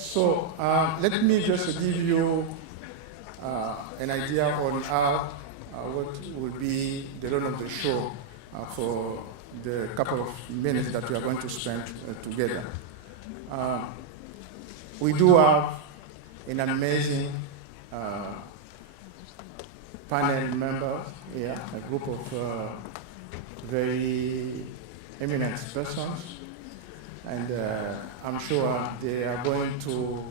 So let me just give you an idea on how what will be the run of the show for the couple of minutes that we are going to spend together. We do have an amazing panel member here, a group of very eminent persons, and I'm sure they are going to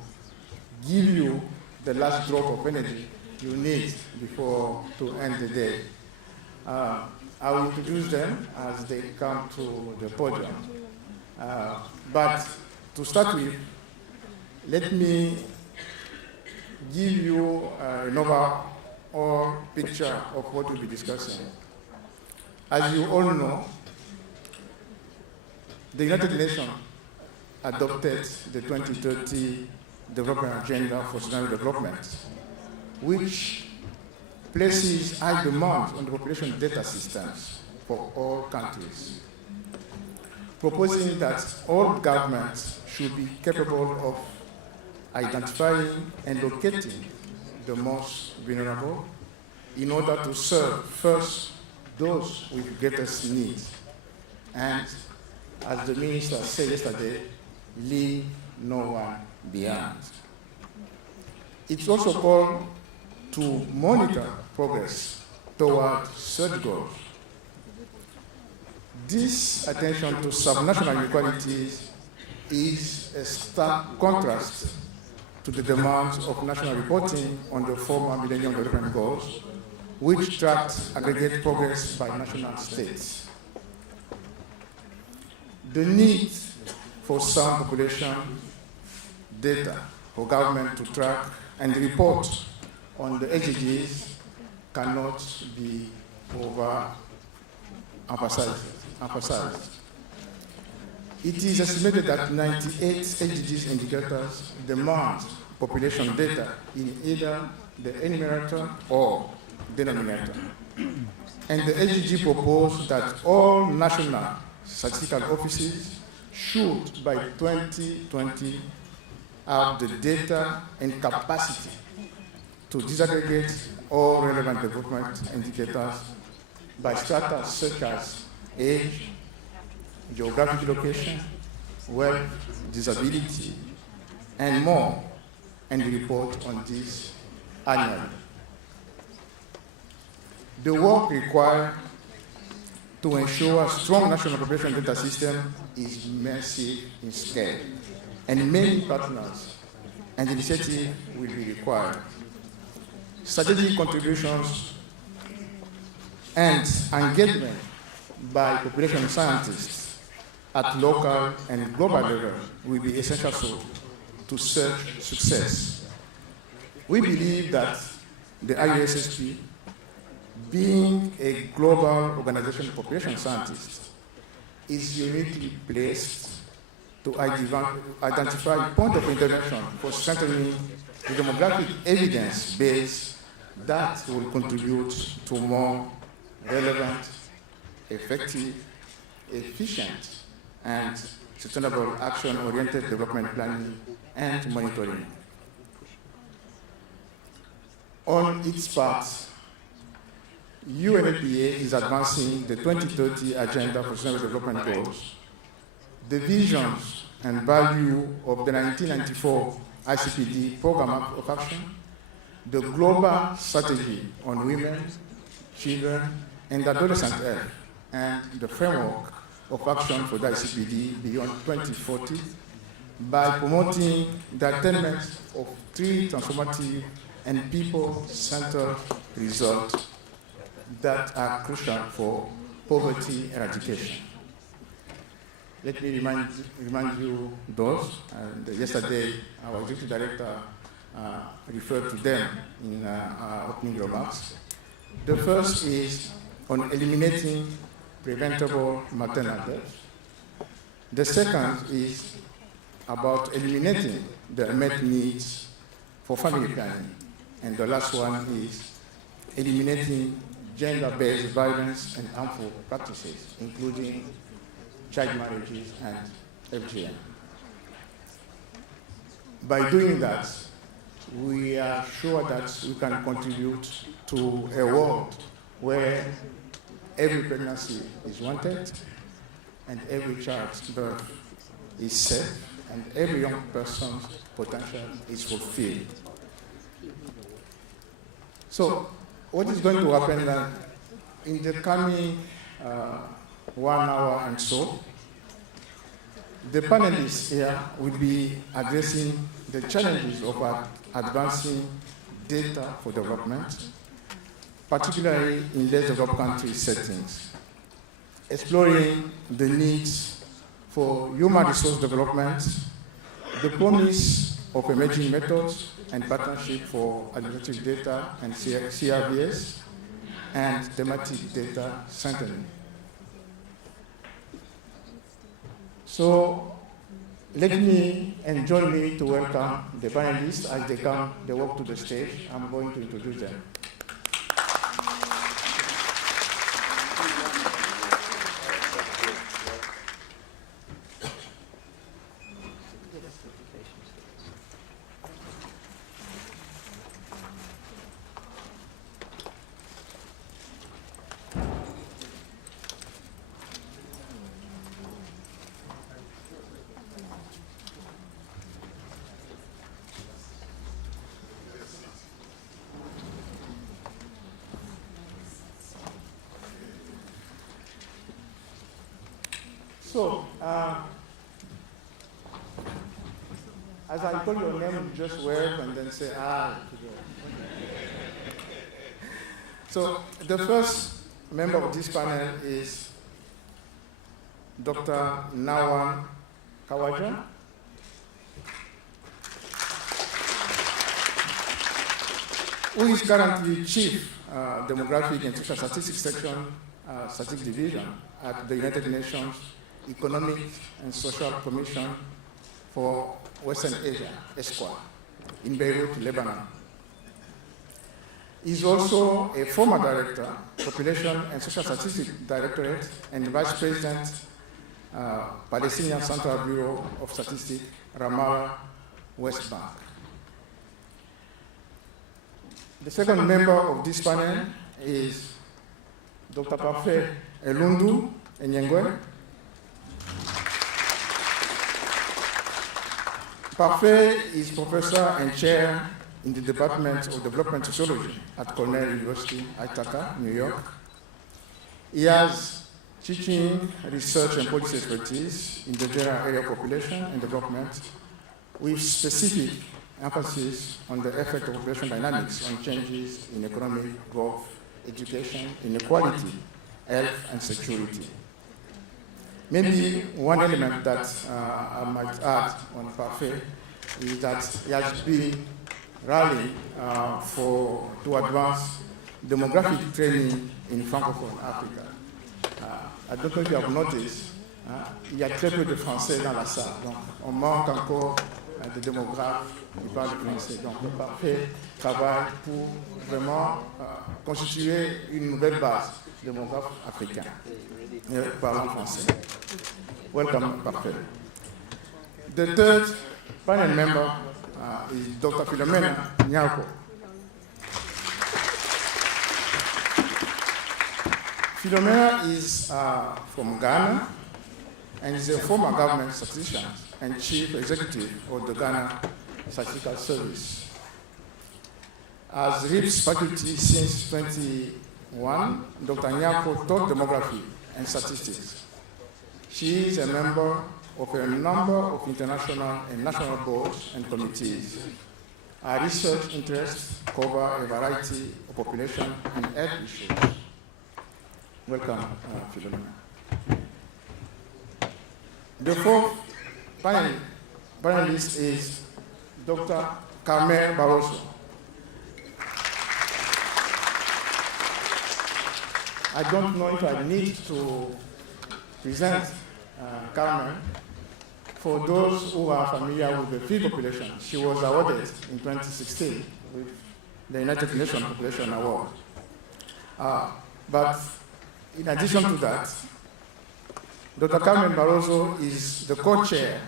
give you the last drop of energy you need before to end the day. I will introduce them as they come to the podium. But to start with, let me give you an overall picture of what we'll be discussing. As you all know, the United Nations adopted the 2030 Development Agenda for Sustainable Development, which places high demands on the population data systems for all countries, proposing that all governments should be capable of identifying and locating the most vulnerable in order to serve first those with greatest needs, and, as the minister said yesterday, leave no one behind. It's also called to monitor progress toward such goals. This attention to subnational inequalities is a stark contrast to the demands of national reporting on the former Millennium Development Goals, which tracked aggregate progress by national states. The need for sound population data for government to track and report on the SDGs cannot be emphasized. It is estimated that 98 SDGs indicators demand population data in either the numerator or denominator. And the SDG proposed that all national statistical offices should, by 2020, have the data and capacity to disaggregate all relevant development indicators by strata such as age, geographic location, wealth, disability, and more, and report on this annually. The work required to ensure a strong national population data system is massive in scale, and many partners and initiatives will be required. Strategic contributions and engagement by population scientists at local and global level will be essential to such success. We believe that the IUSSP, being a global organization of population scientists, is uniquely placed to identify points of intervention for strengthening the demographic evidence base that will contribute to more relevant, effective, efficient, and sustainable action-oriented development planning and monitoring. On its part, UNFPA is advancing the 2030 Agenda for Sustainable Development Goals, the visions and value of the 1994 ICPD Program of Action, the global strategy on women, children, and adolescent health, and the framework of action for the ICPD beyond 2040 by promoting the attainment of 3 transformative and people-centered results that are crucial for poverty eradication. Let me remind you those, and yesterday our executive director referred to them in our opening remarks. The first is on eliminating preventable maternal death. The second is about eliminating the unmet needs for family planning. And the last one is eliminating gender-based violence and harmful practices, including child marriages and FGM. by doing that, we are sure that we can contribute to a world where every pregnancy is wanted, and every child's birth is safe, and every young person's potential is fulfilled. So, what is going to happen then in the coming 1 hour and so, the panelists here will be addressing the challenges of advancing data for development, particularly in less developed country settings, exploring the needs for human resource development, the promise of emerging methods and partnership for administrative data and CRVS, and thematic data centering. So let me and join me to welcome the panelists as they walk to the stage. I'm going to introduce them. So, as I call your name, you just wave and then say, ah. So, the first member of this panel is Dr. Marwan Khawaja. Who is currently Chief Demographic and Social Statistics Section, Statistics Division at the United Nations Economic and Social Commission for Western Asia, ECLAC, in Beirut, Lebanon. He is also a former director, Population and Social Statistics Directorate, and Vice President, Palestinian Central Bureau of Statistics, Ramallah, West Bank. The second member of this panel is Dr. Parfait Eloundou-Enyegue. Parfait is professor and chair in the Department of Development Sociology at Cornell University, Ithaca, New York. He has teaching, research, and policy expertise in the general area of population and development, with specific emphasis on the effect of population dynamics on changes in economic growth, education, inequality, health, and security. Maybe one element that I might add on Parfait is that he has been rallying to advance demographic training in Francophone Africa. I don't know if you have noticed, il y a très peu de Français dans la salle, donc on manque encore de démographes qui parlent français. Donc le Parfait travaille pour vraiment constituer une nouvelle base démographe africain parlant français. Welcome, Parfait. The third panel member is Dr. Philomena Nyarko. Philomena is from Ghana and is a former government statistician and chief executive of the Ghana Statistical Service. As RIPS faculty since 2001, Dr. Nyarko taught demography and statistics. She is a member of a number of international and national boards and committees. Her research interests cover a variety of population and health issues. Welcome, Philomena. The fourth panelist is Dr. Carmen Barroso. I don't know if I need to present Carmen. For those who are familiar with the field population, she was awarded in 2016 with the United Nations Population Award. But in addition to that, Dr. Carmen Barroso is the co-chair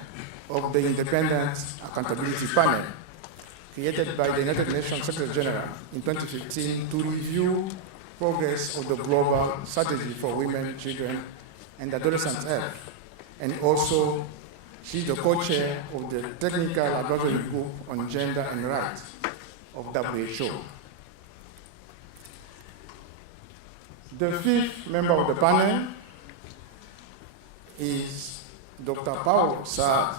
of the Independent Accountability Panel, created by the United Nations Secretary General in 2015 to review progress of the global strategy for women, children, and adolescent health. And also, she's the co-chair of the Technical Advisory Group on Gender and Rights of WHO. The fifth member of the panel is Dr. Paulo Saad.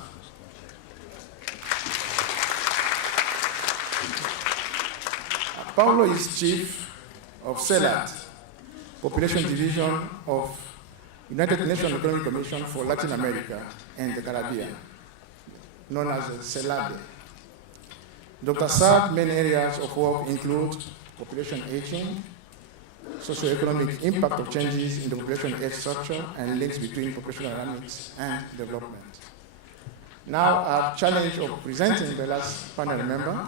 Paulo is chief of CELAD, Population Division of United Nations Economic Commission for Latin America and the Caribbean, known as CELAD. Dr. Saad's main areas of work include population aging, socioeconomic impact of changes in the population age structure, and links between population dynamics and development. Now, I have challenge of presenting the last panel member,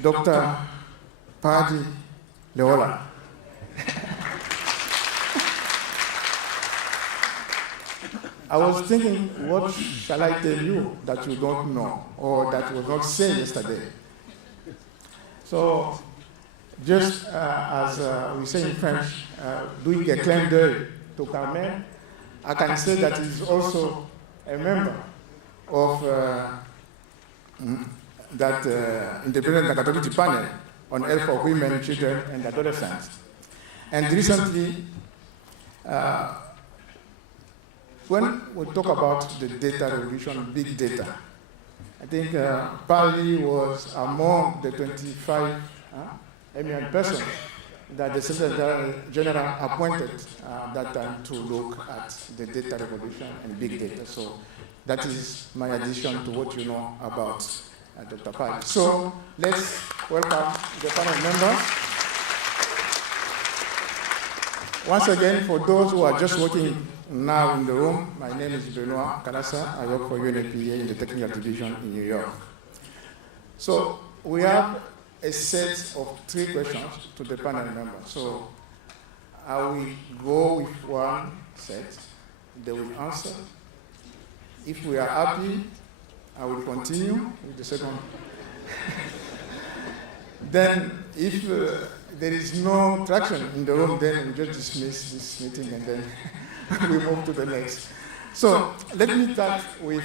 Dr. Pali Lehohla. I was thinking, what shall I tell you that you don't know or that was not said yesterday? So, just as we say in French, doing a clin d'oeil to Carmen, I can say that he's also a member of that Independent Accountability Panel on health for women, children, and adolescents. And recently, when we talk about the data revolution, big data, I think Pali was among the 25 million persons that the Secretary General appointed that time to look at the data revolution and big data. So that is my addition to what you know about Dr. Pali. So let's welcome the panel members. Once again, for those who are just working now in the room, my name is Benoit Kalasa. I work for UNFPA in the Technical Division in New York. So we have a set of 3 questions to the panel members. So I will go with one set. They will answer. If we are happy, I will continue with the second. Then if there is no traction in the room, then we just dismiss this meeting and then we move to the next. So let me start with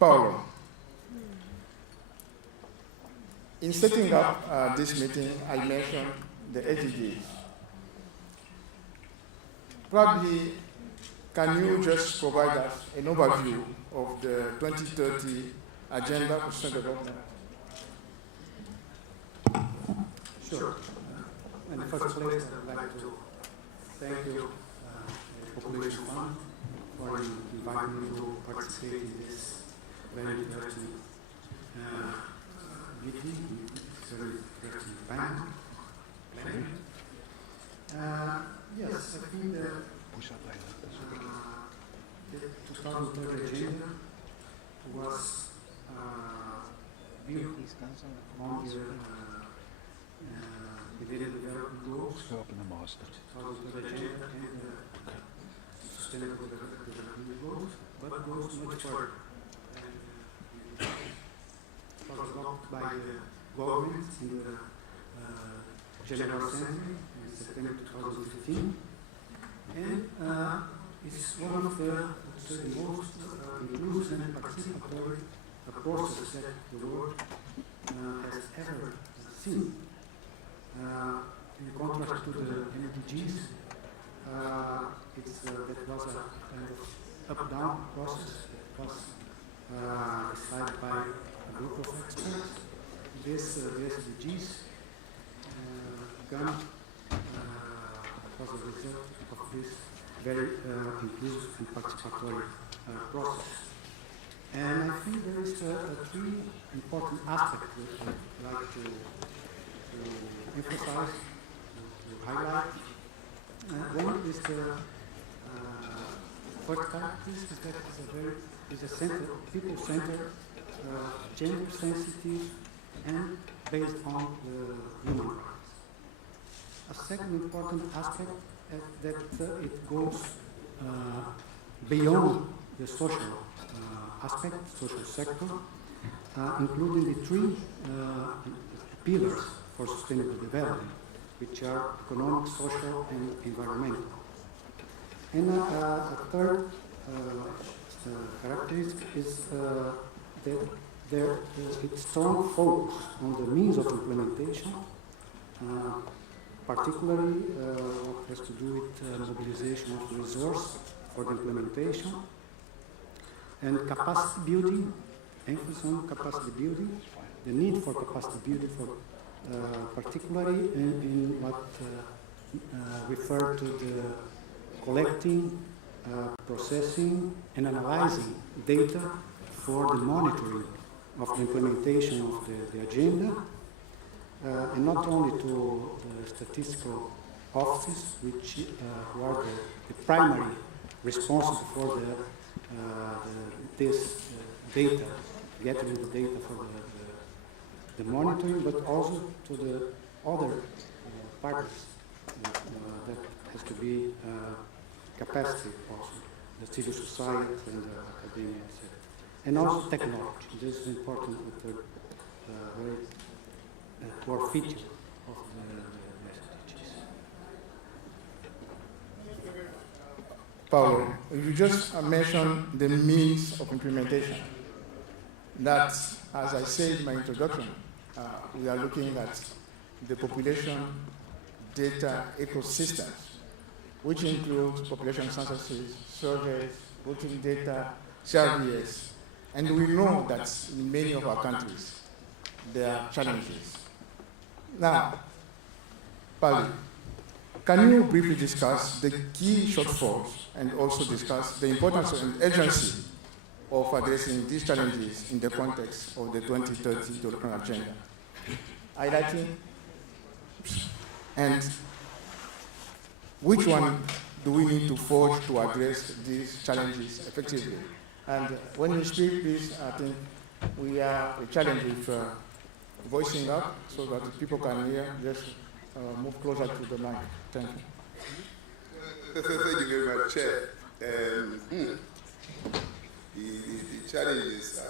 Paulo. In setting up this meeting, I mentioned the SDGs. Probably, can you just provide us an overview of the 2030 Agenda for Sustainable Development? Sure. In the first place, I would like to thank you, the Population Fund, for inviting me to participate in this very interesting meeting. It's a very interesting panel. Yes, I think that the 2030 agenda was built among the Dividend development goals, 2030 agenda, and the sustainable development goals, but goes much further. It was adopted by the government in the General Assembly in September 2015, and it's one of the most inclusive and participatory process that the world has ever seen. In contrast to the MDGs, that was a kind of up-down process that was decided by a group of experts. This SDGs began as a result of this very inclusive and participatory process. And I think there is 3 important aspects that I'd like to emphasize, to highlight. One is the first characteristic that is a people-centered, gender-sensitive, and based on the human rights. A second important aspect is that it goes beyond the social aspect, social sector, including the three pillars for sustainable development, which are economic, social, and environmental. And a third characteristic is that its strong focus on the means of implementation, particularly what has to do with mobilization of resources for the implementation, and capacity building, emphasis on capacity building, the need for capacity building, for particularly in what refer to the collecting, processing, and analyzing data for the monitoring of the implementation of the agenda, and not only to the statistical offices, which who are the primary responsible for this data, getting the data for the monitoring, but also to the other parties that has to be capacity also, the civil society and the academia, etc. And also technology. This is important with the very core feature of the SDGs. Paulo, you just mentioned the means of implementation. That, as I said in my introduction, we are looking at the population data ecosystems, which includes population censuses, surveys, voting data, surveys. And we know that in many of our countries, there are challenges. Now, Pali, can you briefly discuss the key shortfalls and also discuss the importance and urgency of addressing these challenges in the context of the 2030 development agenda? Highlighting and which one do we need to forge to address these challenges effectively? And when you speak, please, I think we are a challenge with voicing up so that people can hear. Just move closer to the mic. Thank you. Thank you very much, Chair. The challenges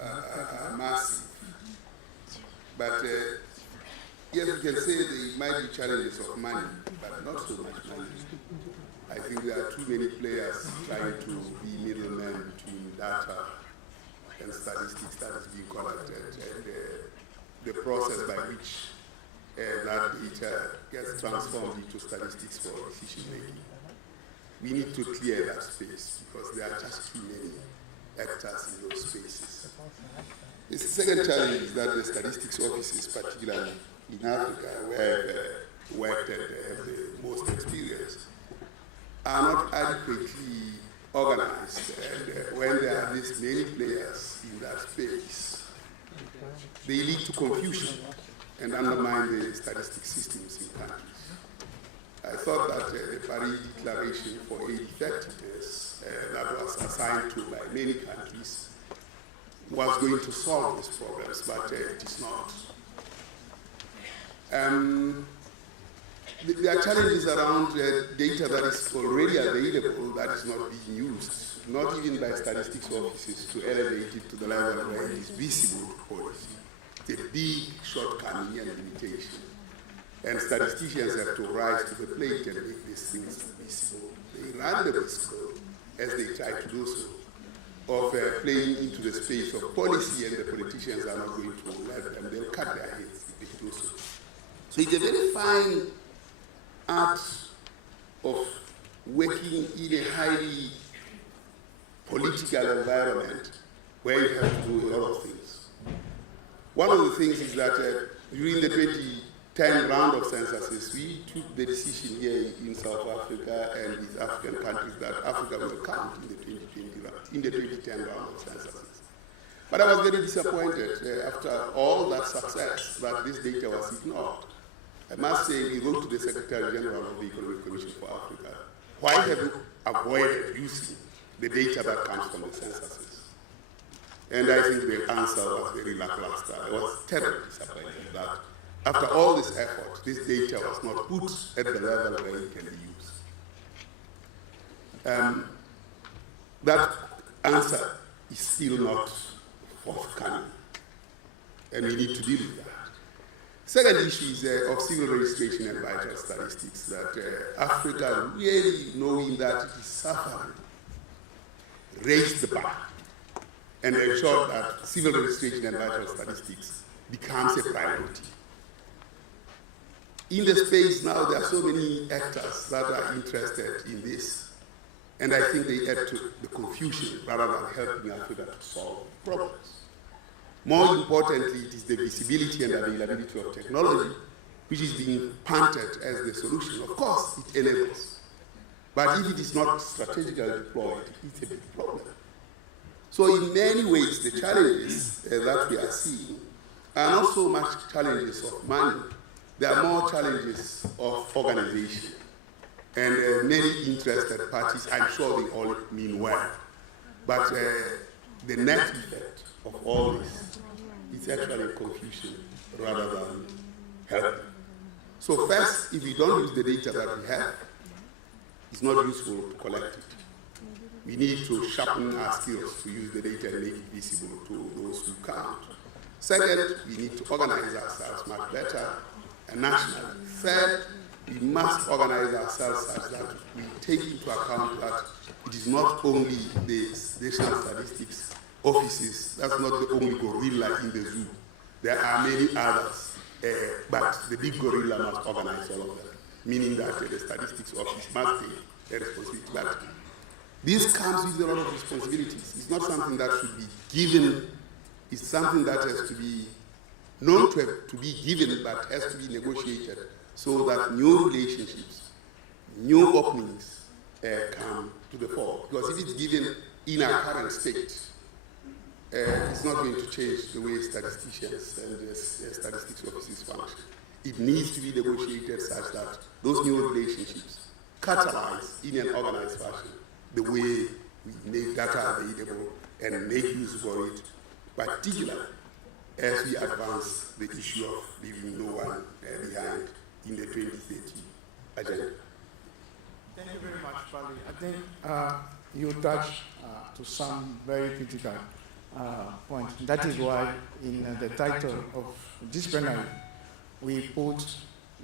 are massive. But yes, we can say there might be challenges of money, but not so much money. I think there are too many players trying to be middlemen between data and statistics that is being collected, and the process by which that data gets transformed into statistics for decision making. We need to clear that space because there are just too many actors in those spaces. The second challenge is that the statistics offices, particularly in Africa, where I've worked and have the most experience, are not adequately organized. And when there are this many players in that space, they lead to confusion and undermine the statistics systems in countries. I thought that the Paris Declaration for Aid Effectiveness that was assigned to by many countries was going to solve these problems, but it is not. There are challenges around data that is already available that is not being used, not even by statistics offices to elevate it to the level where it is visible to policy. It's a big shortcoming and limitation. And statisticians have to rise to the plate and make these things visible. They run the risk, as they try to do so, of playing into the space of policy, and the politicians are not going to let them. They'll cut their heads if they do so. So it's a very fine art of working in a highly political environment where you have to do a lot of things. One of the things is that during the 2010 round of censuses, we took the decision here in South Africa and with African countries that Africa will count in the 2010 round of censuses. But I was very disappointed after all that success that this data was ignored. I must say, we wrote to the Secretary General of the Economic Commission for Africa, why have you avoided using the data that comes from the censuses? And I think the answer was very lackluster. I was terribly disappointed that after all this effort, this data was not put at the level where it can be used. that answer is still not forthcoming, and we need to deal with that. Second issue is of civil registration and vital statistics, that Africa, really knowing that it is suffering, raised the bar and ensured that civil registration and vital statistics becomes a priority. In the space now, there are so many actors that are interested in this, and I think they add to the confusion rather than helping Africa to solve problems. More importantly, it is the visibility and availability of technology which is being punted as the solution. Of course, it enables, but if it is not strategically deployed, it's a big problem. So in many ways, the challenges that we are seeing are not so much challenges of money. There are more challenges of organization. And many interested parties, I'm sure they all mean well. But the net effect of all this is actually confusion rather than help. So first, if we don't use the data that we have, it's not useful to collect it. We need to sharpen our skills to use the data and make it visible to those who count. Second, we need to organize ourselves much better and nationally. Third, we must organize ourselves such that we take into account that it is not only the national statistics offices, that's not the only gorilla in the zoo. There are many others, but the big gorilla must organize all of them, meaning that the statistics office must take a responsibility. But this comes with a lot of responsibilities. It's not something that should be given, it's something that has to be known to be given, but has to be negotiated so that new relationships, new openings come to the fore. Because if it's given in our current state, it's not going to change the way statisticians and statistics offices function. It needs to be negotiated such that those new relationships catalyze in an organized fashion the way we make data available and make use for it, particularly as we advance the issue of leaving no one behind in the 2030 agenda. Thank you very much, Pali. I think you touched to some very critical points. That is why in the title of this plenary, we put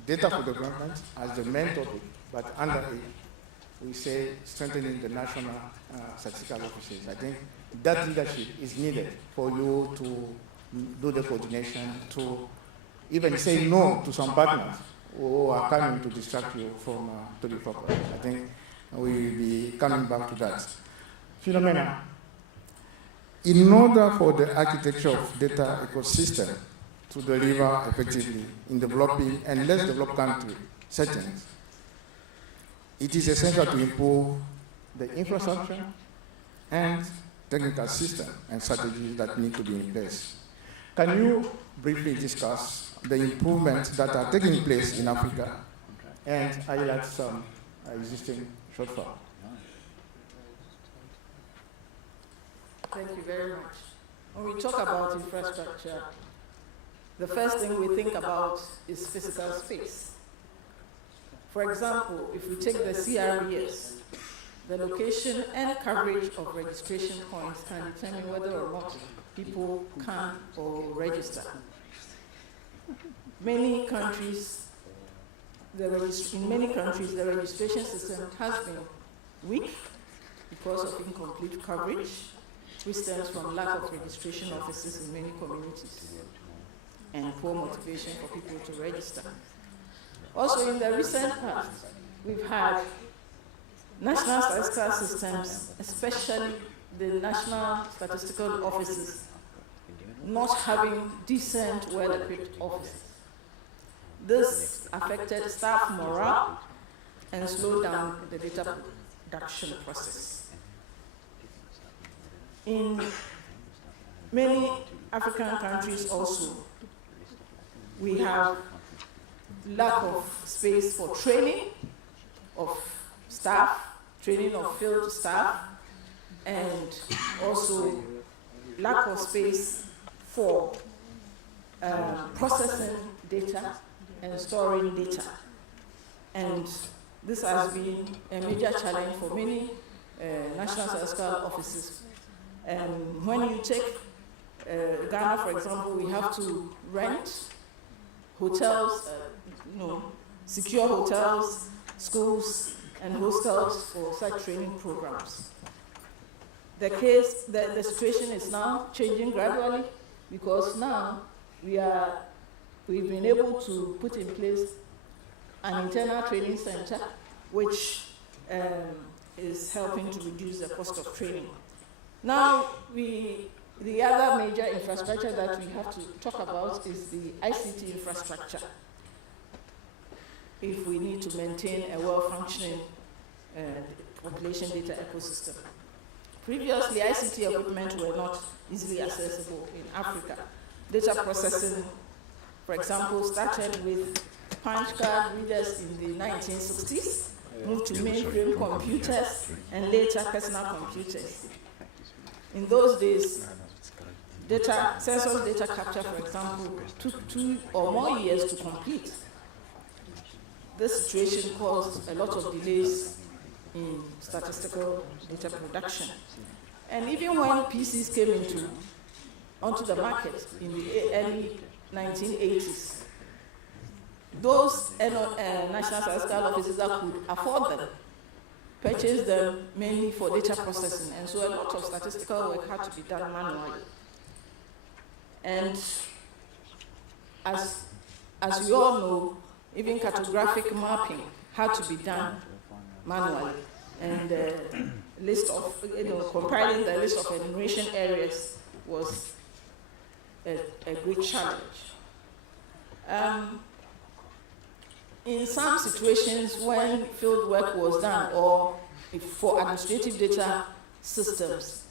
data for development as the main topic, but under it, we say strengthening the national statistical offices. I think that leadership is needed for you to do the coordination, to even say no to some partners who are coming to distract you from to the focus. I think we will be coming back to that. Philomena, in order for the architecture of data ecosystem to deliver effectively in developing and less developed country settings, it is essential to improve the infrastructure and technical system and strategies that need to be in place. Can you briefly discuss the improvements that are taking place in Africa and highlight some existing shortfalls? Thank you very much. When we talk about infrastructure, the first thing we think about is physical space. For example, if we take the CRES, the location and coverage of registration points can determine whether or not people can or register. Many countries, in many countries, the registration system has been weak because of incomplete coverage, which stems from lack of registration offices in many communities and poor motivation for people to register. Also, in the recent past, we've had national statistical systems, especially the national statistical offices, not having decent, well-equipped offices. This affected staff morale and slowed down the data production process. In many African countries also, we have lack of space for training of staff, training of field staff, and also lack of space for processing data and storing data. And this has been a major challenge for many national statistical offices. When you take Ghana, for example, we have to rent hotels, secure hotels, schools, and hostels for such training programs. The situation is now changing gradually because now we've been able to put in place an internal training center which is helping to reduce the cost of training. Now, the other major infrastructure that we have to talk about is the ICT infrastructure, if we need to maintain a well-functioning population data ecosystem. Previously, ICT equipment were not easily accessible in Africa. Data processing, for example, started with punch card readers in the 1960s, moved to mainframe computers, and later personal computers. In those days, census data capture, for example, took 2 or more years to complete. This situation caused a lot of delays in statistical data production. And even when PCs came onto the market in the early 1980s, those national statistical offices that could afford them purchased them mainly for data processing, and so a lot of statistical work had to be done manually. And as we all know, even cartographic mapping had to be done manually, and compiling the list of enumeration areas was a great challenge. In some situations when field work was done, or for administrative data systems,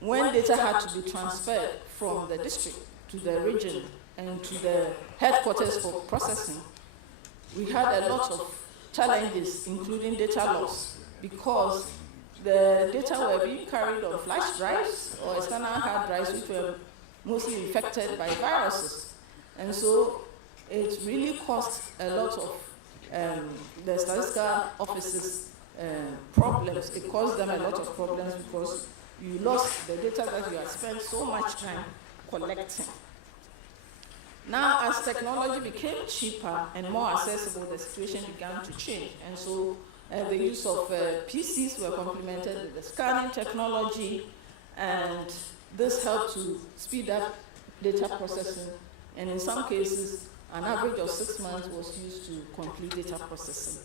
when data had to be transferred from the district to the region and to the headquarters for processing, we had a lot of challenges, including data loss, because the data were being carried on flash drives or external hard drives, which were mostly infected by viruses. And so it really caused a lot of the statistical offices problems. It caused them a lot of problems because you lost the data that you had spent so much time collecting. Now, as technology became cheaper and more accessible, the situation began to change. And so the use of PCs were complemented with the scanning technology, and this helped to speed up data processing. And in some cases, an average of 6 months was used to complete data processing.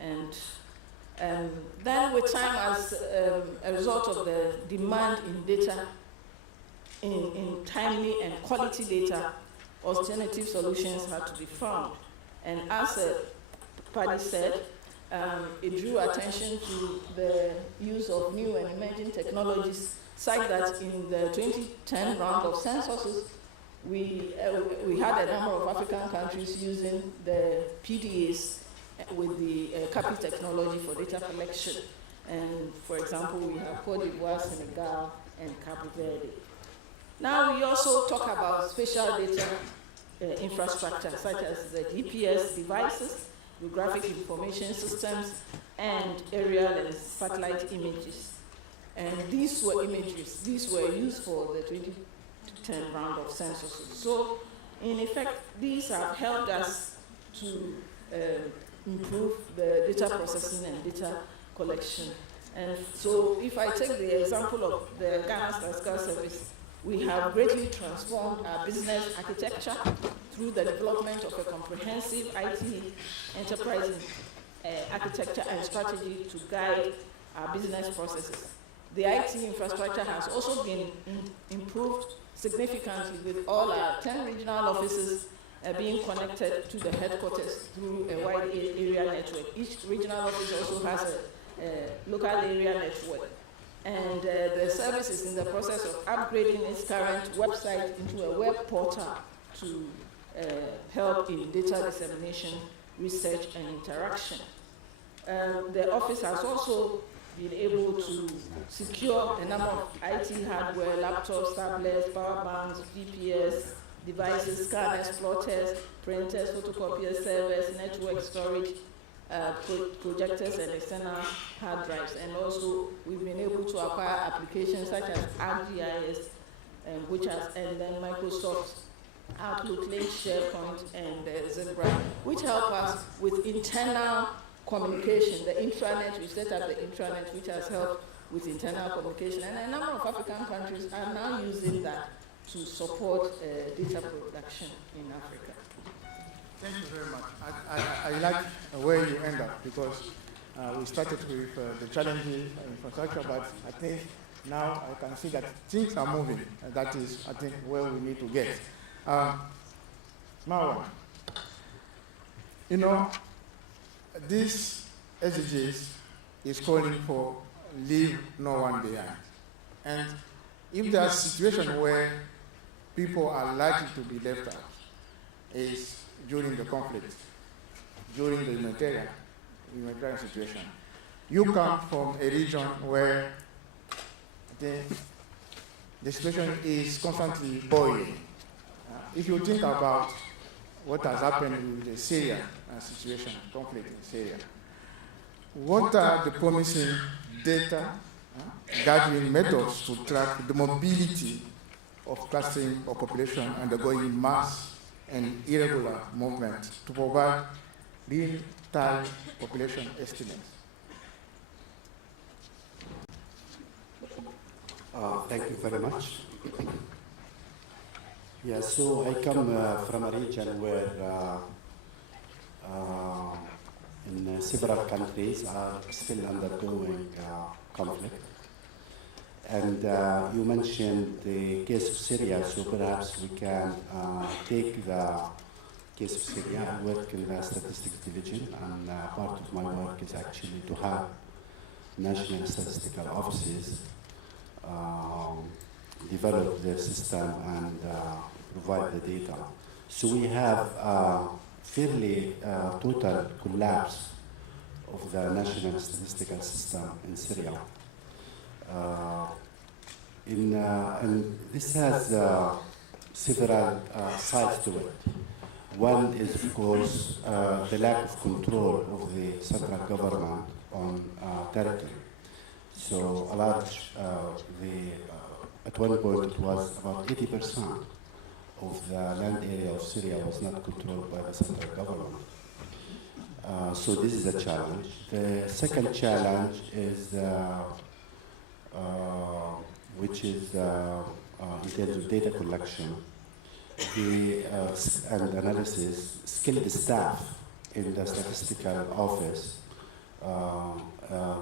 And then with time, as a result of the demand in data, in timely and quality data, alternative solutions had to be found. And as Pali said, it drew attention to the use of new and emerging technologies, such that in the 2010 round of censuses, we had a number of African countries using the PDAs with the CAPI technology for data collection. And for example, we have Côte d'Ivoire, Senegal, and Cape Verde. Now we also talk about spatial data infrastructure, such as the GPS devices, geographic information systems, and aerial and satellite images. And these were used for the 2010 round of censuses. So, in effect, these have helped us to improve the data processing and data collection. And so, if I take the example of the Ghana Statistical Service, we have greatly transformed our business architecture through the development of a comprehensive IT enterprise architecture and strategy to guide our business processes. The IT infrastructure has also been improved significantly, with all our 10 regional offices being connected to the headquarters through a wide area network. Each regional office also has a local area network. And the service is in the process of upgrading its current website into a web portal to help in data dissemination, research, and interaction. The office has also been able to secure a number of IT hardware, laptops, tablets, power banks, GPS, devices, scanners, plotters, printers, photocopiers, servers, network storage, projectors and external hard drives. And also, we've been able to acquire applications such as ArcGIS, and then Microsoft Outlook, Link, SharePoint, and Zebra, which help us with internal communication. The intranet, we set up the intranet, which has helped with internal communication. And a number of African countries are now using that to support data production in Africa. Thank you very much. I like where you end up, because we started with the challenging infrastructure, but I think now I can see that things are moving. And that is, I think, where we need to get. Marwan, you know, this SDGs is calling for leave no one behind. And if there's a situation where people are likely to be left out, is during the conflict, during the humanitarian situation. You come from a region where the situation is constantly boiling. If you think about what has happened with the Syria situation, conflict in Syria, what are the promising data gathering methods to track the mobility of clustering of population undergoing mass and irregular movement to provide real-time population estimates? Thank you very much. Yeah, so I come from a region where in several countries are still undergoing conflict. And you mentioned the case of Syria, so perhaps we can take the case of Syria. I work in the statistics division, and part of my work is actually to have national statistical offices develop the system and provide the data. So we have fairly total collapse of the national statistical system in Syria. And this has several sides to it. One is, of course, the lack of control of the central government on territory. So a large, at one point it was about 80% of the land area of Syria was not controlled by the central government. So this is a challenge. The second challenge is, which is in terms of data collection and analysis, skilled staff in the statistical office,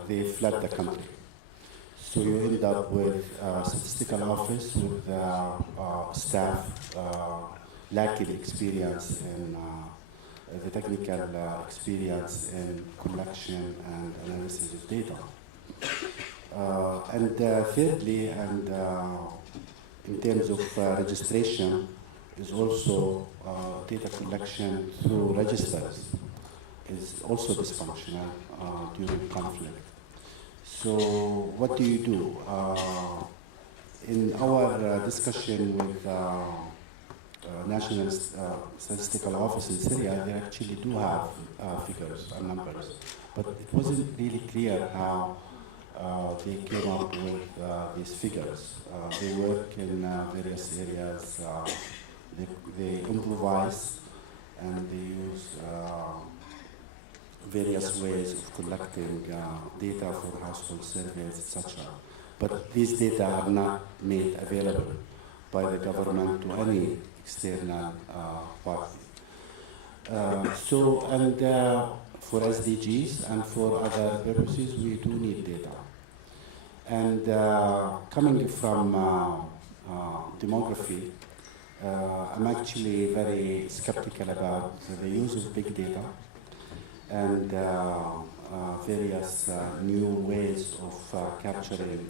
they flood the country. So you end up with statistical office with staff lacking experience in the technical experience in collection and analysis of data. And thirdly, and in terms of registration, is also data collection through registers is also dysfunctional during conflict. So what do you do? In our discussion with National Statistical Office in Syria, they actually do have figures and numbers, but it wasn't really clear how they came up with these figures. They work in various areas, they improvise, and they use various ways of collecting data for household surveys, etc. But these data are not made available by the government to any external party. For SDGs and for other purposes, we do need data. And coming from demography, I'm actually very skeptical about the use of big data and various new ways of capturing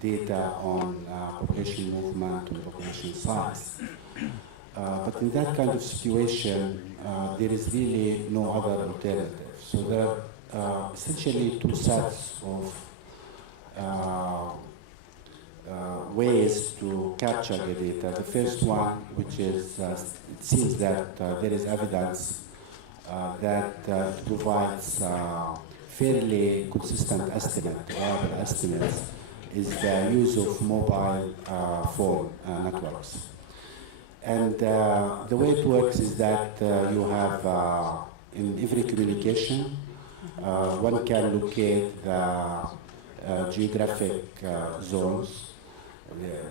data on population movement and population size. But in that kind of situation, there is really no other alternative. So there are essentially two sets of ways to capture the data. The first one, which is, it seems that there is evidence that provides fairly consistent estimate, reliable estimates, is the use of mobile phone networks. And the way it works is that you have, in every communication, one can locate the geographic zones,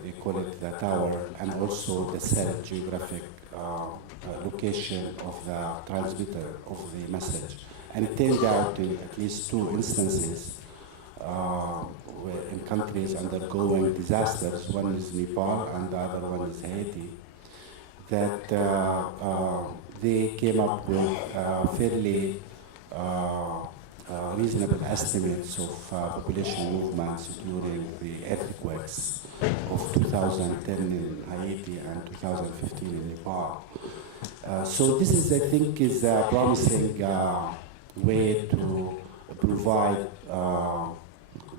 we call it the tower, and also the cell geographic location of the transmitter of the message. And it turned out in at least 2 instances in countries undergoing disasters, one is Nepal and the other one is Haiti, that they came up with fairly reasonable estimates of population movements during the earthquakes of 2010 in Haiti and 2015 in Nepal. So this is, I think, is a promising way to provide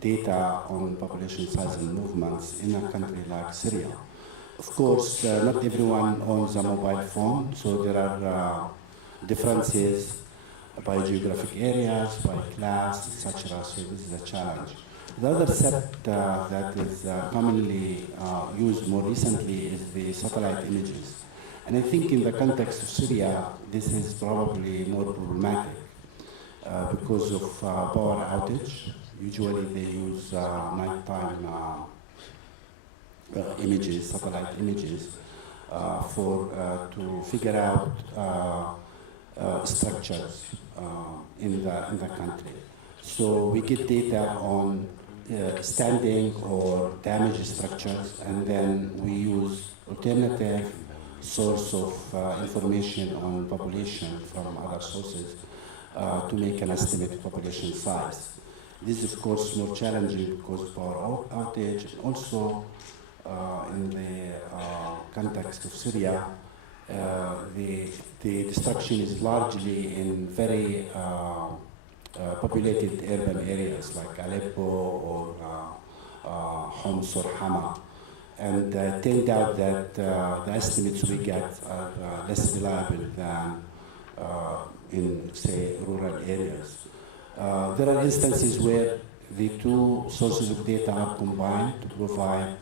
data on population size and movements in a country like Syria. Of course, not everyone owns a mobile phone, so there are differences by geographic areas, by class, etc. So this is a challenge. The other set that is commonly used more recently is the satellite images. And I think in the context of Syria, this is probably more problematic because of power outage. Usually they use nighttime images, satellite images, to figure out structures in the country. So we get data on standing or damaged structures, and then we use alternative source of information on population from other sources to make an estimate of population size. This is, of course, more challenging because of power outage. Also, in the context of Syria, the destruction is largely in very populated urban areas like Aleppo or Homs or Hama. And it turned out that the estimates we get are less reliable than in, say, rural areas. There are instances where the 2 sources of data are combined to provide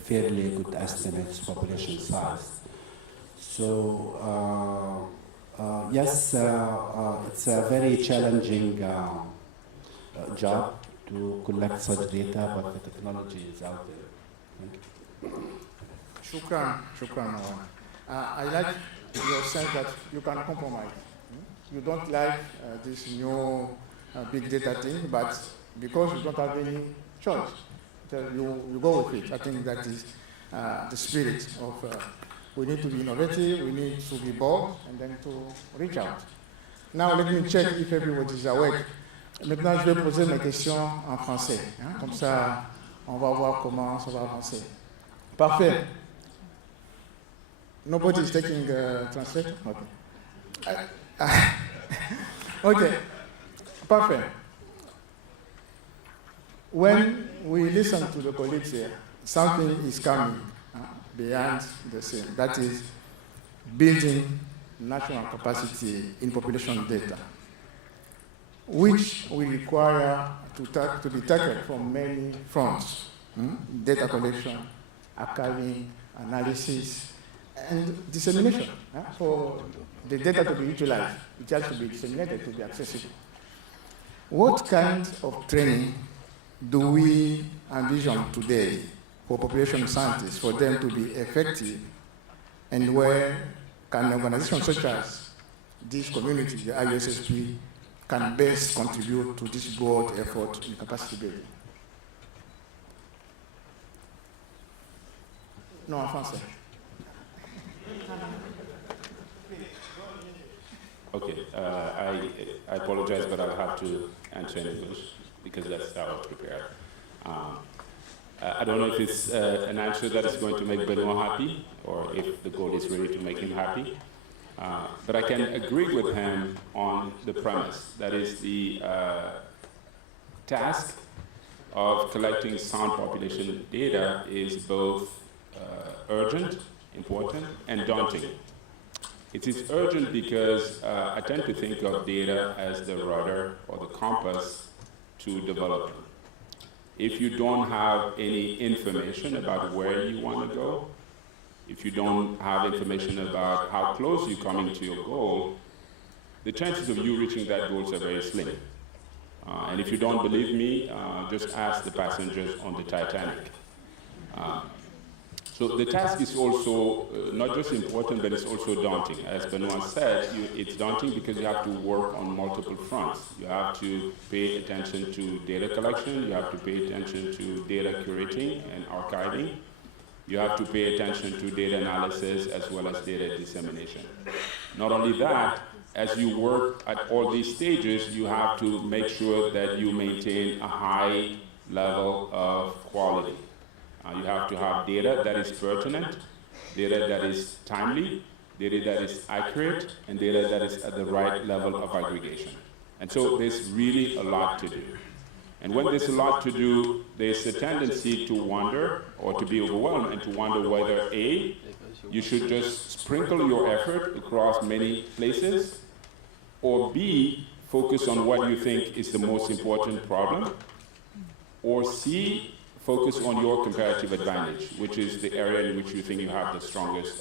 fairly good estimates of population size. So, yes, it's a very challenging job to collect such data, but the technology is out there. Shukran, Marwan. I like your sense that you can compromise. You don't like this new big data thing, but because you don't have any choice, you go with it. I think that is the spirit of we need to be innovative, we need to be bold, and then to reach out. Now, let me check if everybody is awake. Maintenant, je vais poser mes questions en français. Hein? Comme ça, on va voir comment ça va avancer. Parfait. Nobody is taking translation? Okay. Okay. Perfect. When we listen to the colleagues here, something is coming beyond the scene. That is building national capacity in population data, which will require to be tackled from many fronts. Data collection, archiving, analysis, and dissemination. For the data to be utilized, it has to be disseminated to be accessible. What kind of training do we envision today for population scientists for them to be effective, and where can organizations such as this community, the IUSSP, can best contribute to this broad effort in capacity building? No, en français. Okay, I apologize, but I'll have to answer in English because that's how I was prepared. I don't know if it's an answer that is going to make Benoit happy or if the goal is really to make him happy. But I can agree with him on the premise. That is the task of collecting sound population data is both urgent, important, and daunting. It is urgent because I tend to think of data as the rudder or the compass to development. If you don't have any information about where you want to go, if you don't have information about how close you're coming to your goal, the chances of you reaching that goal are very slim. And if you don't believe me, just ask the passengers on the Titanic. So the task is also not just important, but it's also daunting. As Benoit said, it's daunting because you have to work on multiple fronts. You have to pay attention to data collection, you have to pay attention to data curating and archiving, you have to pay attention to data analysis as well as data dissemination. Not only that, as you work at all these stages, you have to make sure that you maintain a high level of quality. You have to have data that is pertinent, data that is timely, data that is accurate, and data that is at the right level of aggregation. And so there's really a lot to do. And when there's a lot to do, there's a tendency to wonder or to be overwhelmed and to wonder whether A, you should just sprinkle your effort across many places, or B, focus on what you think is the most important problem, or C, focus on your comparative advantage, which is the area in which you think you have the strongest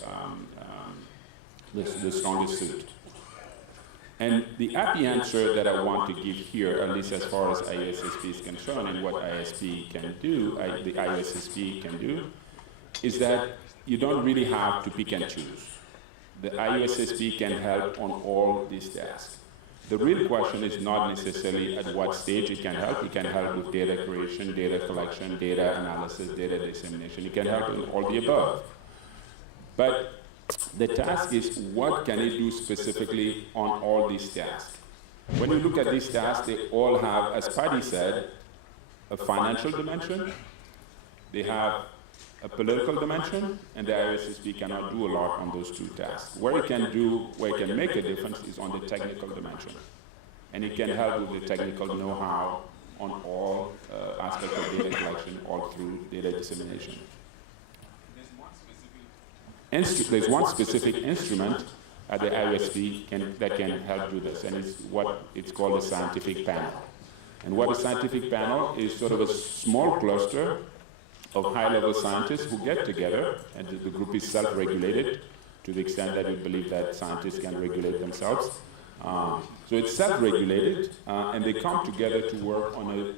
suit. And the happy answer that I want to give here, at least as far as IUSSP is concerned and what ISP can do, the IUSSP can do, is that you don't really have to pick and choose. The IUSSP can help on all these tasks. The real question is not necessarily at what stage it can help. It can help with data creation, data collection, data analysis, data dissemination. It can help in all the above. But the task is, what can it do specifically on all these tasks? When you look at these tasks, they all have, as Pali said, a financial dimension, they have a political dimension, and the IUSSP cannot do a lot on those two tasks. Where it can make a difference is on the technical dimension. And it can help with the technical know-how on all aspects of data collection, all through data dissemination. There's one specific instrument at the IUSSP that can help do this, and it's called a scientific panel. And what a scientific panel is, sort of a small cluster of high-level scientists who get together, and the group is self-regulated to the extent that we believe that scientists can regulate themselves. So it's self-regulated, and they come together to work on a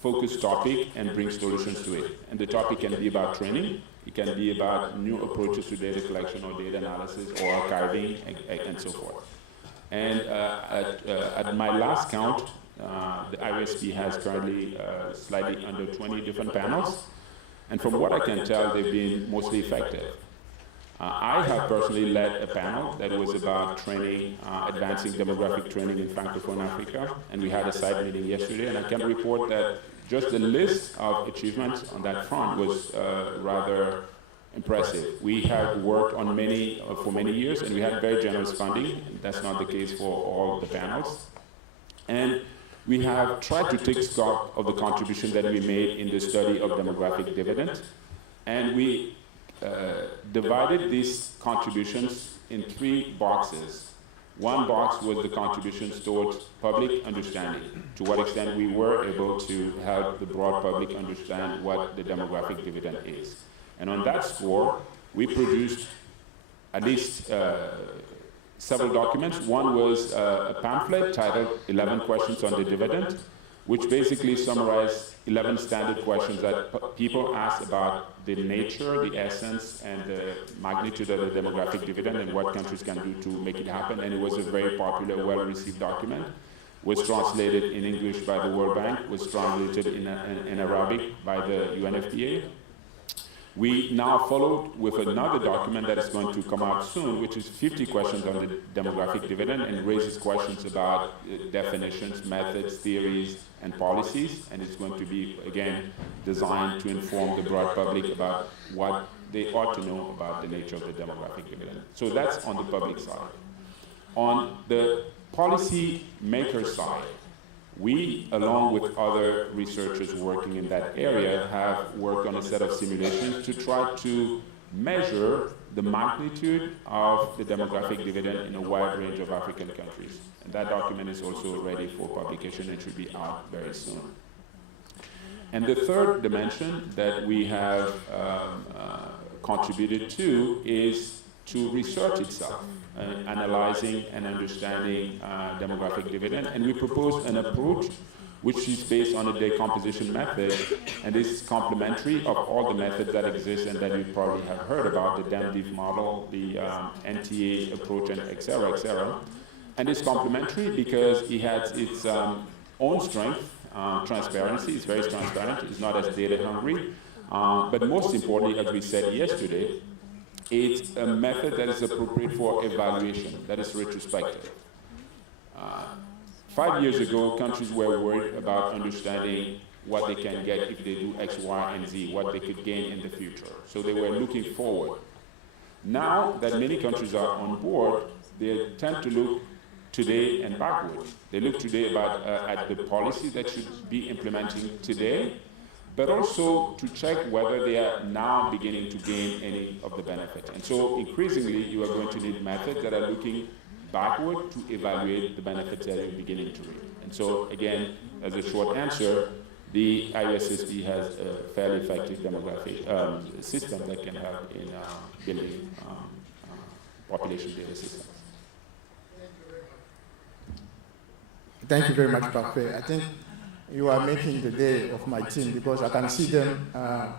focused topic and bring solutions to it. And the topic can be about training, it can be about new approaches to data collection or data analysis or archiving, and so forth. And at my last count, the IUSSP has currently slightly under 20 different panels. And from what I can tell, they've been mostly effective. I have personally led a panel that was about training, advancing demographic training in Francophone Africa, and we had a side meeting yesterday, and I can report that just the list of achievements on that front was rather impressive. We had worked on for many years, and we had very generous funding. That's not the case for all the panels. And we have tried to take stock of the contribution that we made in the study of demographic dividend, and we divided these contributions in 3 boxes. One box was the contributions towards public understanding, to what extent we were able to help the broad public understand what the demographic dividend is. And on that score, we produced at least several documents. One was a pamphlet titled 11 Questions on the Dividend, which basically summarized 11 standard questions that people ask about the nature, the essence, and the magnitude of the demographic dividend and what countries can do to make it happen. And it was a very popular, well-received document. Was translated in English by the World Bank, was translated in Arabic by the UNFPA. We now followed with another document that is going to come out soon, which is 50 questions on the demographic dividend, and raises questions about definitions, methods, theories, and policies. And it's going to be, again, designed to inform the broad public about what they ought to know about the nature of the demographic dividend. So that's on the public side. On the policy maker side, we, along with other researchers working in that area, have worked on a set of simulations to try to measure the magnitude of the demographic dividend in a wide range of African countries. And that document is also ready for publication and should be out very soon. And the third dimension that we have contributed to is to research itself, analyzing and understanding demographic dividend. And we proposed an approach which is based on a decomposition method, and is complementary of all the methods that exist and that you probably have heard about, the DEMDIV model, the NTA approach, and et cetera, et cetera. And it's complementary because it has its own strength, transparency. It's very transparent. It's not as data hungry. But most importantly, as we said yesterday, it's a method that is appropriate for evaluation, that is retrospective. 5 years ago, countries were worried about understanding what they can get if they do X, Y, and Z, what they could gain in the future. So they were looking forward. Now that many countries are on board, they tend to look today and backwards. They look today at the policy that should be implementing today, but also to check whether they are now beginning to gain any of the benefit. And so increasingly, you are going to need methods that are looking backward to evaluate the benefits that you're beginning to reap. And so again, as a short answer, the IUSSP has a fairly effective demographic system that can help in building population data systems. Thank you very much, Parfait. I think you are making the day of my team because I can see them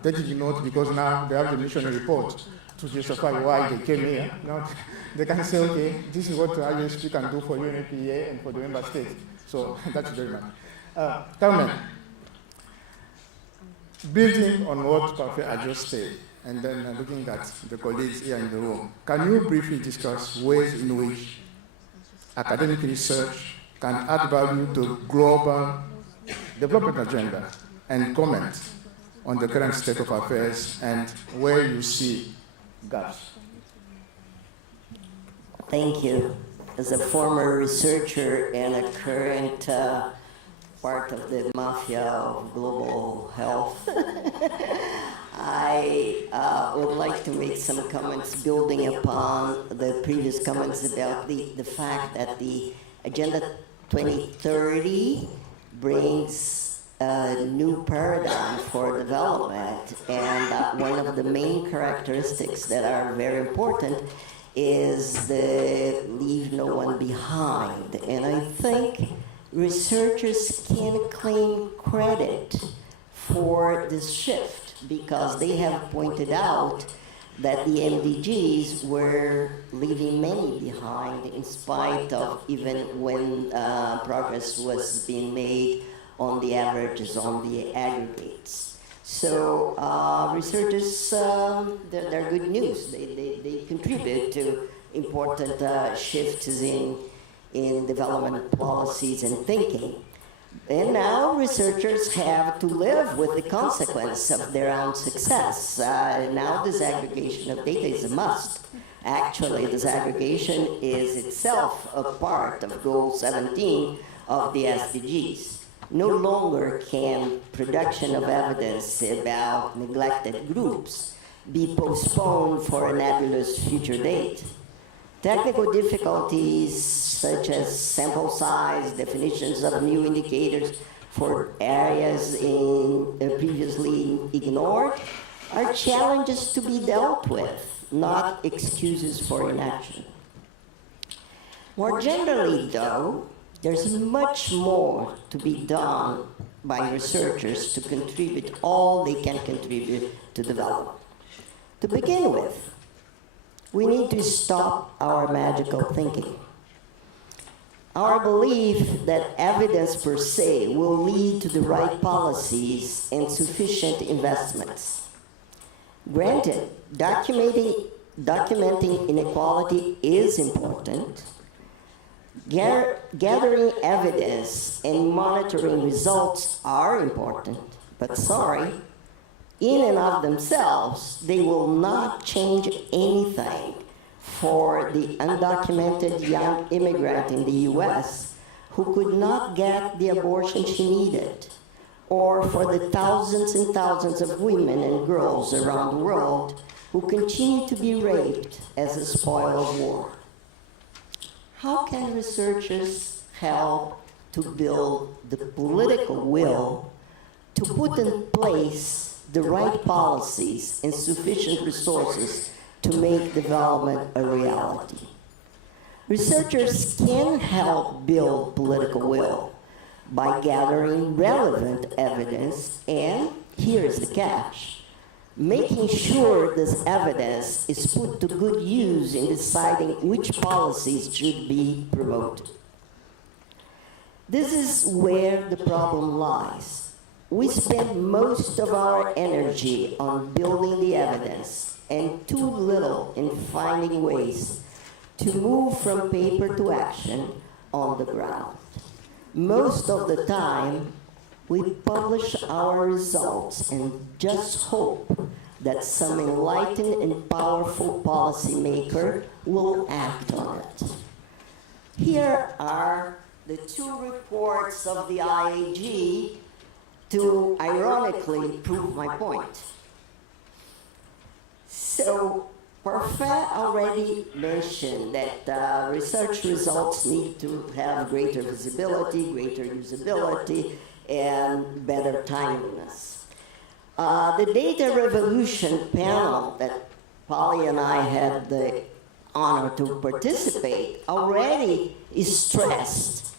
taking notes because now they have the mission report to justify why they came here. Now, they can say, okay, this is what IUSSP can do for UNFPA and for the member states. So that's very much. Carmen, building on what Parfait I just said, and then looking at the colleagues here in the room, can you briefly discuss ways in which academic research can add value to global development agenda and comment on the current state of affairs and where you see gaps? Thank you. As a former researcher and a current part of the mafia of global health, I would like to make some comments building upon the previous comments about the fact that the Agenda 2030 brings a new paradigm for development, and one of the main characteristics that are very important is the leave no one behind. And I think researchers can claim credit for this shift because they have pointed out that the MDGs were leaving many behind in spite of even when progress was being made on the averages, on the aggregates. So researchers, they're good news. They contribute to important shifts in development policies and thinking. And now researchers have to live with the consequence of their own success. Now disaggregation of data is a must. Actually, disaggregation is itself a part of Goal 17 of the SDGs. No longer can production of evidence about neglected groups be postponed for a nebulous future date. Technical difficulties such as sample size, definitions of new indicators for areas previously ignored are challenges to be dealt with, not excuses for inaction. More generally, though, there's much more to be done by researchers to contribute all they can contribute to development. To begin with, we need to stop our magical thinking. Our belief that evidence per se will lead to the right policies and sufficient investments. Granted, documenting inequality is important. Gathering evidence and monitoring results are important, but sorry, in and of themselves, they will not change anything for the undocumented young immigrant in the US who could not get the abortion she needed, or for the thousands and thousands of women and girls around the world who continue to be raped as a spoil of war. How can researchers help to build the political will to put in place the right policies and sufficient resources to make development a reality? Researchers can help build political will by gathering relevant evidence and, here's the catch, making sure this evidence is put to good use in deciding which policies should be promoted. This is where the problem lies. We spend most of our energy on building the evidence and too little in finding ways to move from paper to action on the ground. Most of the time, we publish our results and just hope that some enlightened and powerful policymaker will act on it. Here are the two reports of the IAG to ironically prove my point. So, Parfait already mentioned that research results need to have greater visibility, greater usability, and better timeliness. The Data Revolution panel that Pali and I had the honor to participate already stressed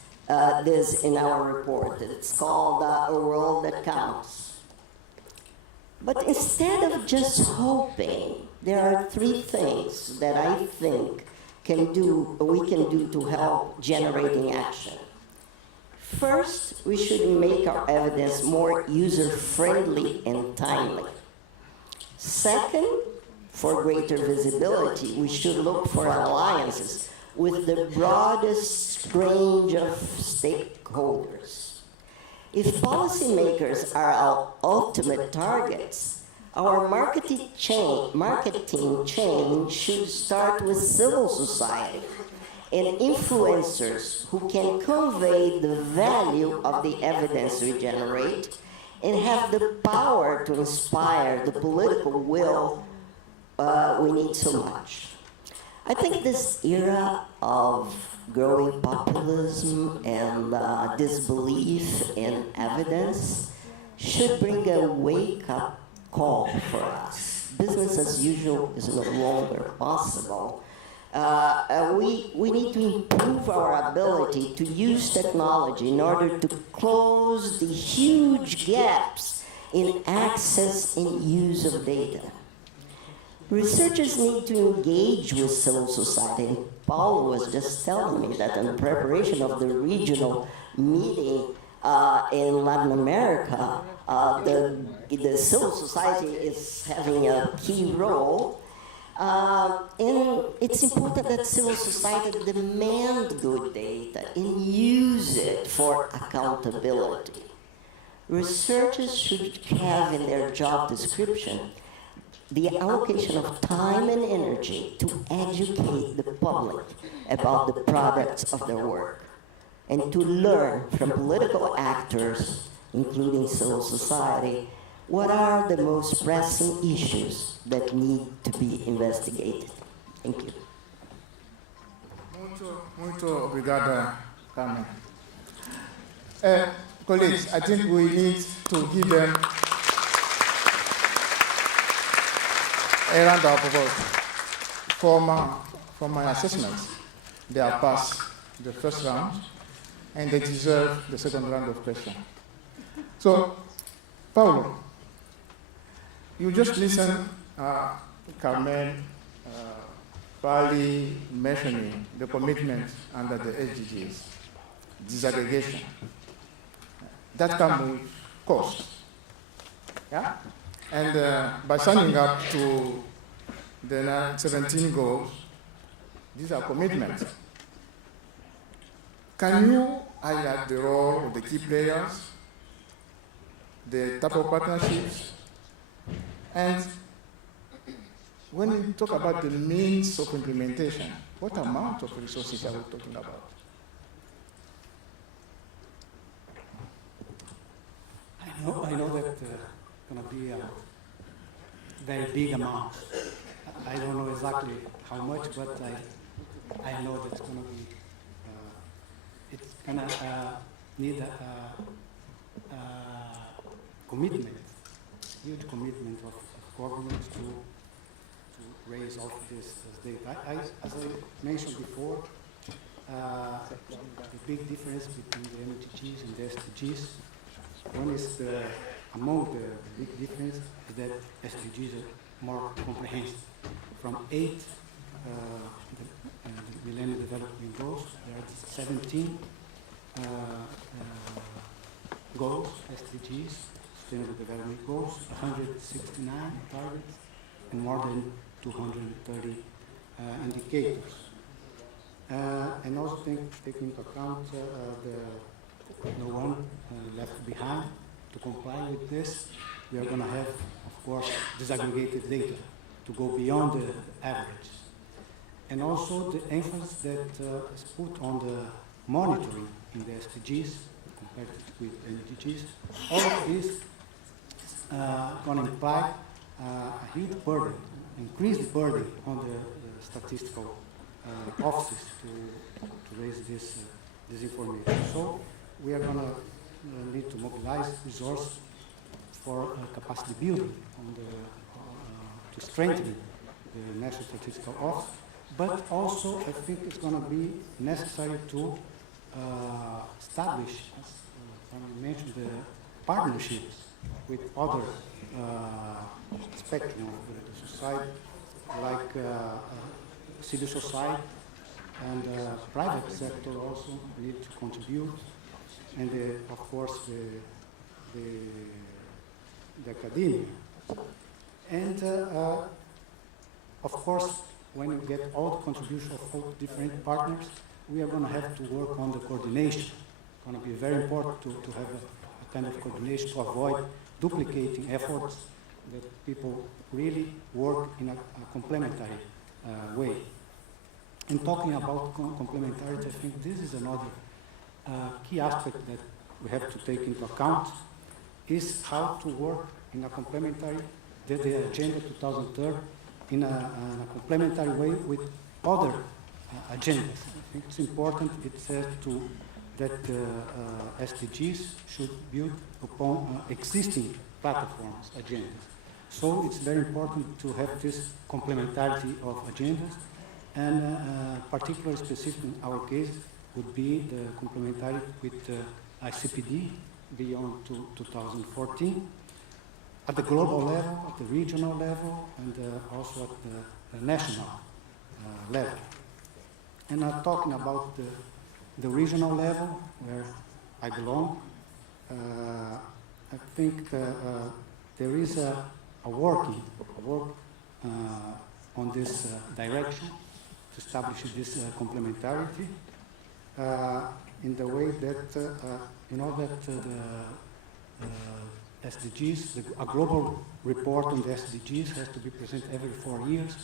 this in our report. It's called A World That Counts. But instead of just hoping, there are three things that I think we can do to help generating action. First, we should make our evidence more user-friendly and timely. Second, for greater visibility, we should look for alliances with the broadest range of stakeholders. If policymakers are our ultimate targets, our marketing change should start with civil society and influencers who can convey the value of the evidence we generate and have the power to inspire the political will we need so much. I think this era of growing populism and disbelief in evidence should bring a wake-up call for us. Business as usual is no longer possible. We need to improve our ability to use technology in order to close the huge gaps in access and use of data. Researchers need to engage with civil society. And Paulo was just telling me that in the preparation of the regional meeting in Latin America, the civil society is having a key role. And it's important that civil society demand good data and use it for accountability. Researchers should have in their job description the allocation of time and energy to educate the public about the products of their work and to learn from political actors, including civil society, what are the most pressing issues that need to be investigated. Thank you. Muito obrigada, Carmen. Colleagues, I think we need to give them a round of applause for my assessments. They are past the first round, and they deserve the second round of questions. So, Paulo, you just listened Carmen, Pali mentioning the commitment under the SDGs, disaggregation. That comes with cost. Yeah? And by signing up to the 17 goals, these are commitments. Can you highlight the role of the key players, the type of partnerships, and when you talk about the means of implementation, what amount of resources are we talking about? I know that going to be very big amounts. I don't know exactly how much, but I know that it's gonna need a commitment, huge commitment of governments to raise all this data. As I mentioned before, the big difference between the MDGs and the SDGs, one is among the big difference is that SDGs are more comprehensive. From 8 the Millennium Development Goals, there are 17 goals, SDGs, Sustainable Development Goals, 169 targets, and more than 230 indicators. And also taking into account no one left behind. To comply with this, we are going to have, of course, disaggregated data to go beyond the average. And also the emphasis that is put on the monitoring in the SDGs compared with MDGs. All of this is going to imply a huge burden, increased burden on the statistical offices to raise this information. So we are going to need to mobilize resources for capacity building on to strengthen the National Statistical Office, but also I think it's going to be necessary to establish, as I mentioned, the partnerships with other spectrum of the society, like civil society and private sector also need to contribute, and of course the academia. And of course, when you get all the contributions of all different partners, we are going to have to work on the coordination. It's going to be very important to have a kind of coordination to avoid duplicating efforts, that people really work in a complementary way. And talking about complementarity, I think this is another key aspect that we have to take into account, is how to work in a complementary, the Agenda 2030, in a complementary way with other agendas. I think it's important, it says that SDGs should build upon existing platforms, agendas. So it's very important to have this complementarity of agendas, and particularly specific in our case would be the complementarity with ICPD beyond 2014, at the global level, at the regional level, and also at the national level. And I'm talking about the regional level, where I belong. I think there is a work on this direction to establish this complementarity in the way that, you know, that the SDGs, a global report on the SDGs has to be presented every 4 years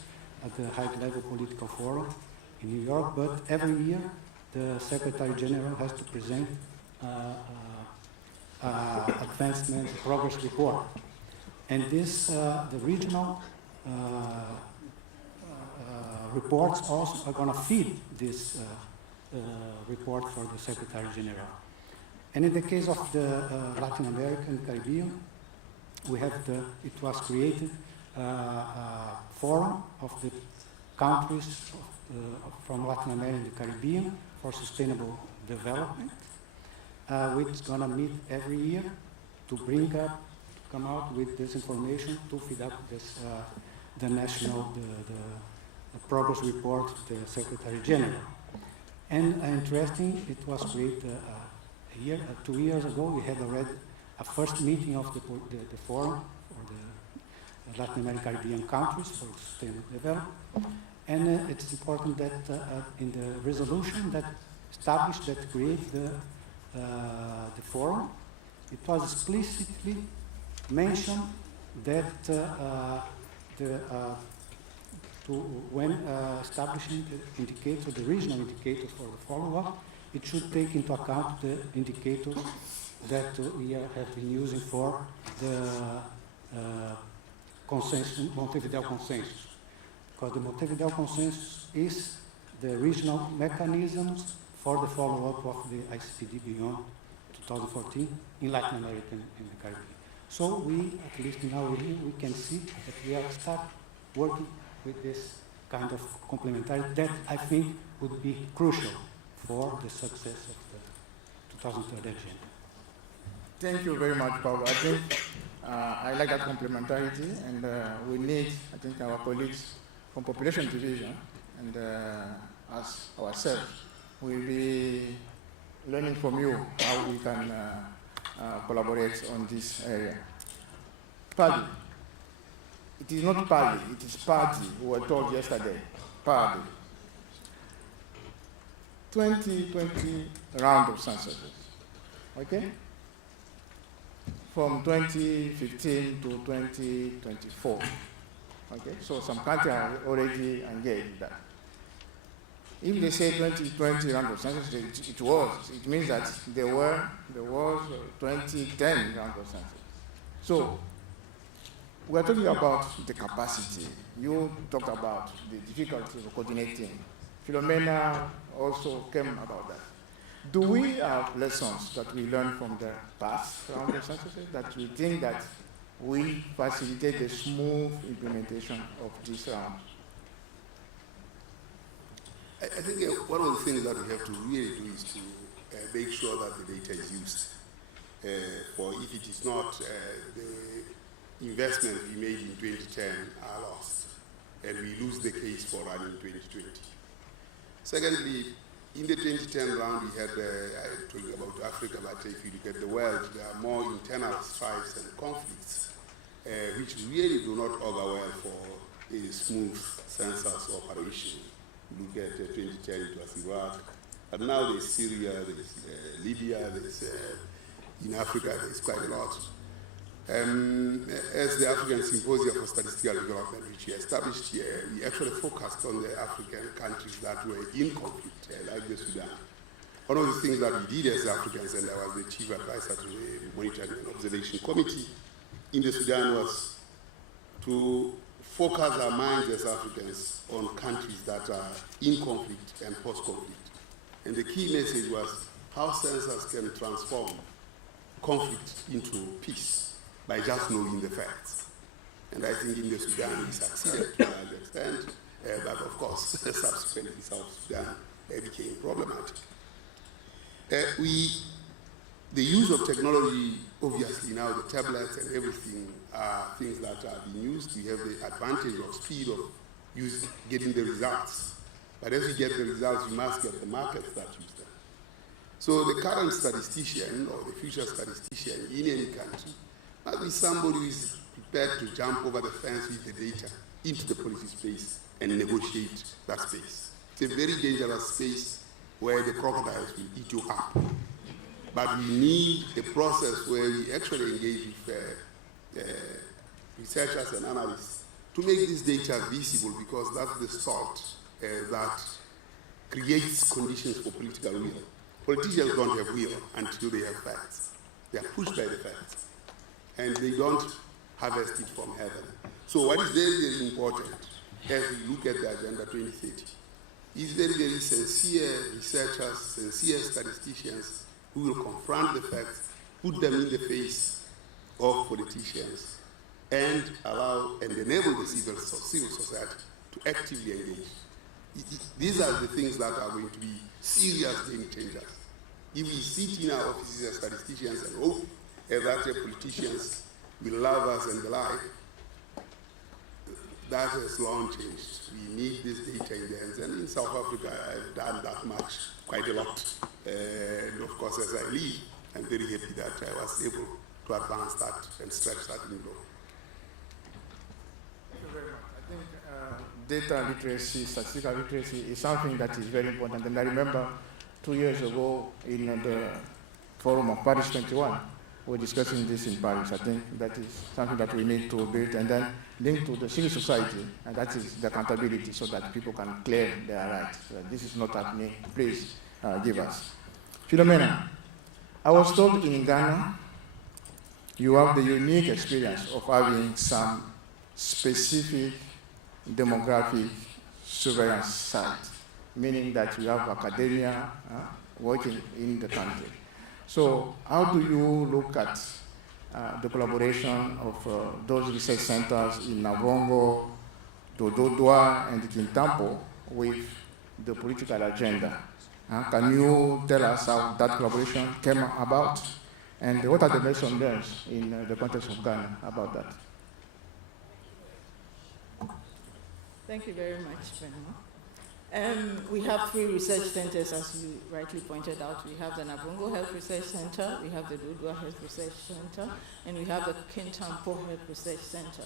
at the high-level political forum in New York, but every year the Secretary General has to present advancement progress report. And this, the regional reports also are going to feed this report for the Secretary General. And in the case of the Latin America and Caribbean, we have it was created forum of the countries from Latin America and the Caribbean for sustainable development, which is going to meet every year to come out with this information to feed up this, the national, the progress report to the Secretary General. And interesting, it was created 2 years ago. We had already a first meeting of the forum for the Latin American Caribbean countries for sustainable development. And it's important that in the resolution that established, that created the forum, it was explicitly mentioned that when establishing the indicator, the regional indicator for the follow-up, it should take into account the indicators that we have been using for the Montevideo Consensus, because the Montevideo Consensus is the regional mechanisms for the follow-up of the ICPD beyond 2014 in Latin America and the Caribbean. So we, at least in our region, we can see that we are start working with this kind of complementarity that I think would be crucial for the success of the 2030 agenda. Thank you very much, Paulo. I think I like that complementarity, and we need, I think, our colleagues from Population Division and us ourselves will be learning from you how we can collaborate on this area. Pali. It is not Pali, it is Party, we were told yesterday. Pali. 2020 round of censuses. Okay? From 2015 to 2024. Okay? So some countries are already engaged in that. If they say 2020 round of census, it means that there was 2010 round of census. So we're talking about the capacity. You talked about the difficulty of coordinating. Philomena also came about that. Do we have lessons that we learned from the past round of censuses that we think that will facilitate the smooth implementation of this round? I think one of the things that we have to really do is to make sure that the data is used. For if it is not, the investment we made in 2010 are lost, and we lose the case for running 2020. Secondly, in the 2010 round, we had, I told you about Africa, but if you look at the world, there are more internal strifes and conflicts, which really do not augur well for a smooth census operation. Look at 2010, it was Iraq, but now there's Syria, there's Libya, there's, in Africa, there's quite a lot. As the African Symposium for Statistical Development, which we established here, we actually focused on the African countries that were in conflict, like the Sudan. One of the things that we did as Africans, and I was the chief advisor to the Monitoring and Observation Committee in the Sudan, was to focus our minds as Africans on countries that are in conflict and post-conflict. And the key message was how census can transform conflict into peace by just knowing the facts. And I think in the Sudan we succeeded to a large extent, but of course subsequently South Sudan became problematic. The use of technology, obviously now the tablets and everything are things that are being used. We have the advantage of speed of getting the results. But as we get the results, we must get the markets that use them. So the current statistician or the future statistician in any country must be somebody who is prepared to jump over the fence with the data into the policy space and negotiate that space. It's a very dangerous space where the crocodiles will eat you up. But we need a process where we actually engage with researchers and analysts to make this data visible, because that's the salt that creates conditions for political will. Politicians don't have will until they have facts. They are pushed by the facts, and they don't harvest it from heaven. So what is very, very important as we look at the Agenda 2030 is very, very sincere researchers, sincere statisticians who will confront the facts, put them in the face of politicians, and allow and enable the civil society to actively engage. These are the things that are going to be serious game changers. If we sit in our offices as statisticians and hope that politicians will love us and the like, that has long changed. We need this data in the hands. And in South Africa, I've done that much, quite a lot. And of course, as I leave, I'm very happy that I was able to advance that and stretch that in law. Thank you very much. I think data literacy, statistical literacy is something that is very important. And I remember 2 years ago in the forum of Paris 21, we're discussing this in Paris. I think that is something that we need to build and then link to the civil society, and that is the accountability so that people can claim their rights. This is not happening. Please give us. Philomena, I was told in Ghana you have the unique experience of having some specific demographic surveillance site, meaning that you have academia working in the country. So how do you look at the collaboration of those research centers in Navongo, Dododwa, and Kintampo with the political agenda? Can you tell us how that collaboration came about? And what are the lessons learned in the context of Ghana about that? Thank you very much, Benoit. We have 3 research centers, as you rightly pointed out. We have the Navongo Health Research Center, we have the Dododwa Health Research Center, and we have the Kintampo Health Research Center.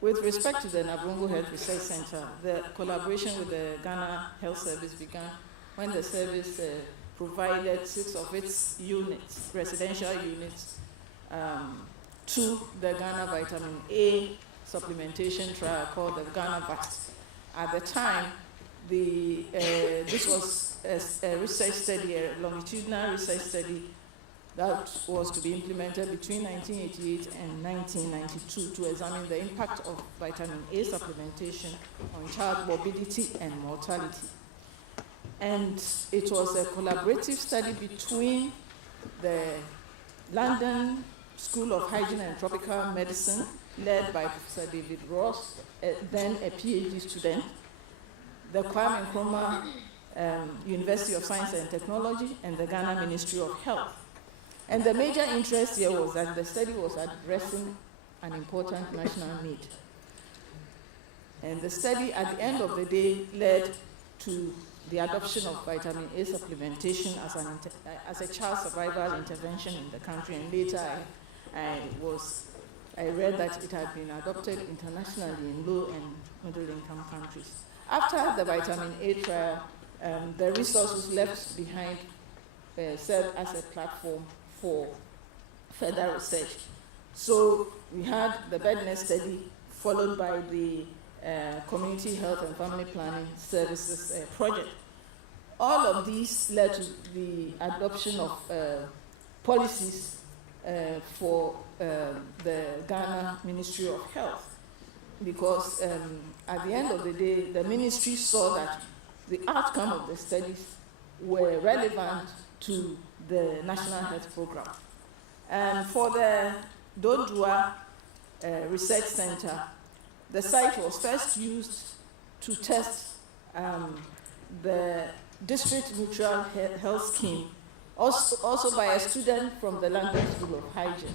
With respect to the Navongo Health Research Center, the collaboration with the Ghana Health Service began when the service provided 6 of its units, residential units, to the Ghana Vitamin A supplementation trial called the Ghana VAT. At the time, this was a research study, a longitudinal research study that was to be implemented between 1988 and 1992 to examine the impact of vitamin A supplementation on child morbidity and mortality. And it was a collaborative study between the London School of Hygiene and Tropical Medicine, led by Professor David Ross, then a PhD student, the Kwame Nkrumah University of Science and Technology, and the Ghana Ministry of Health. And the major interest here was that the study was addressing an important national need. And the study, at the end of the day, led to the adoption of vitamin A supplementation as a child survival intervention in the country. And later, I read that it had been adopted internationally in low and middle-income countries. After the vitamin A trial, the resources left behind served as a platform for further research. So we had the bed nest study, followed by the Community Health and Family Planning Services project. All of these led to the adoption of policies for the Ghana Ministry of Health, because at the end of the day, the ministry saw that the outcome of the studies were relevant to the National Health Program. And for the Dododwa Research Center, the site was first used to test the district mutual health scheme, also by a student from the London School of Hygiene.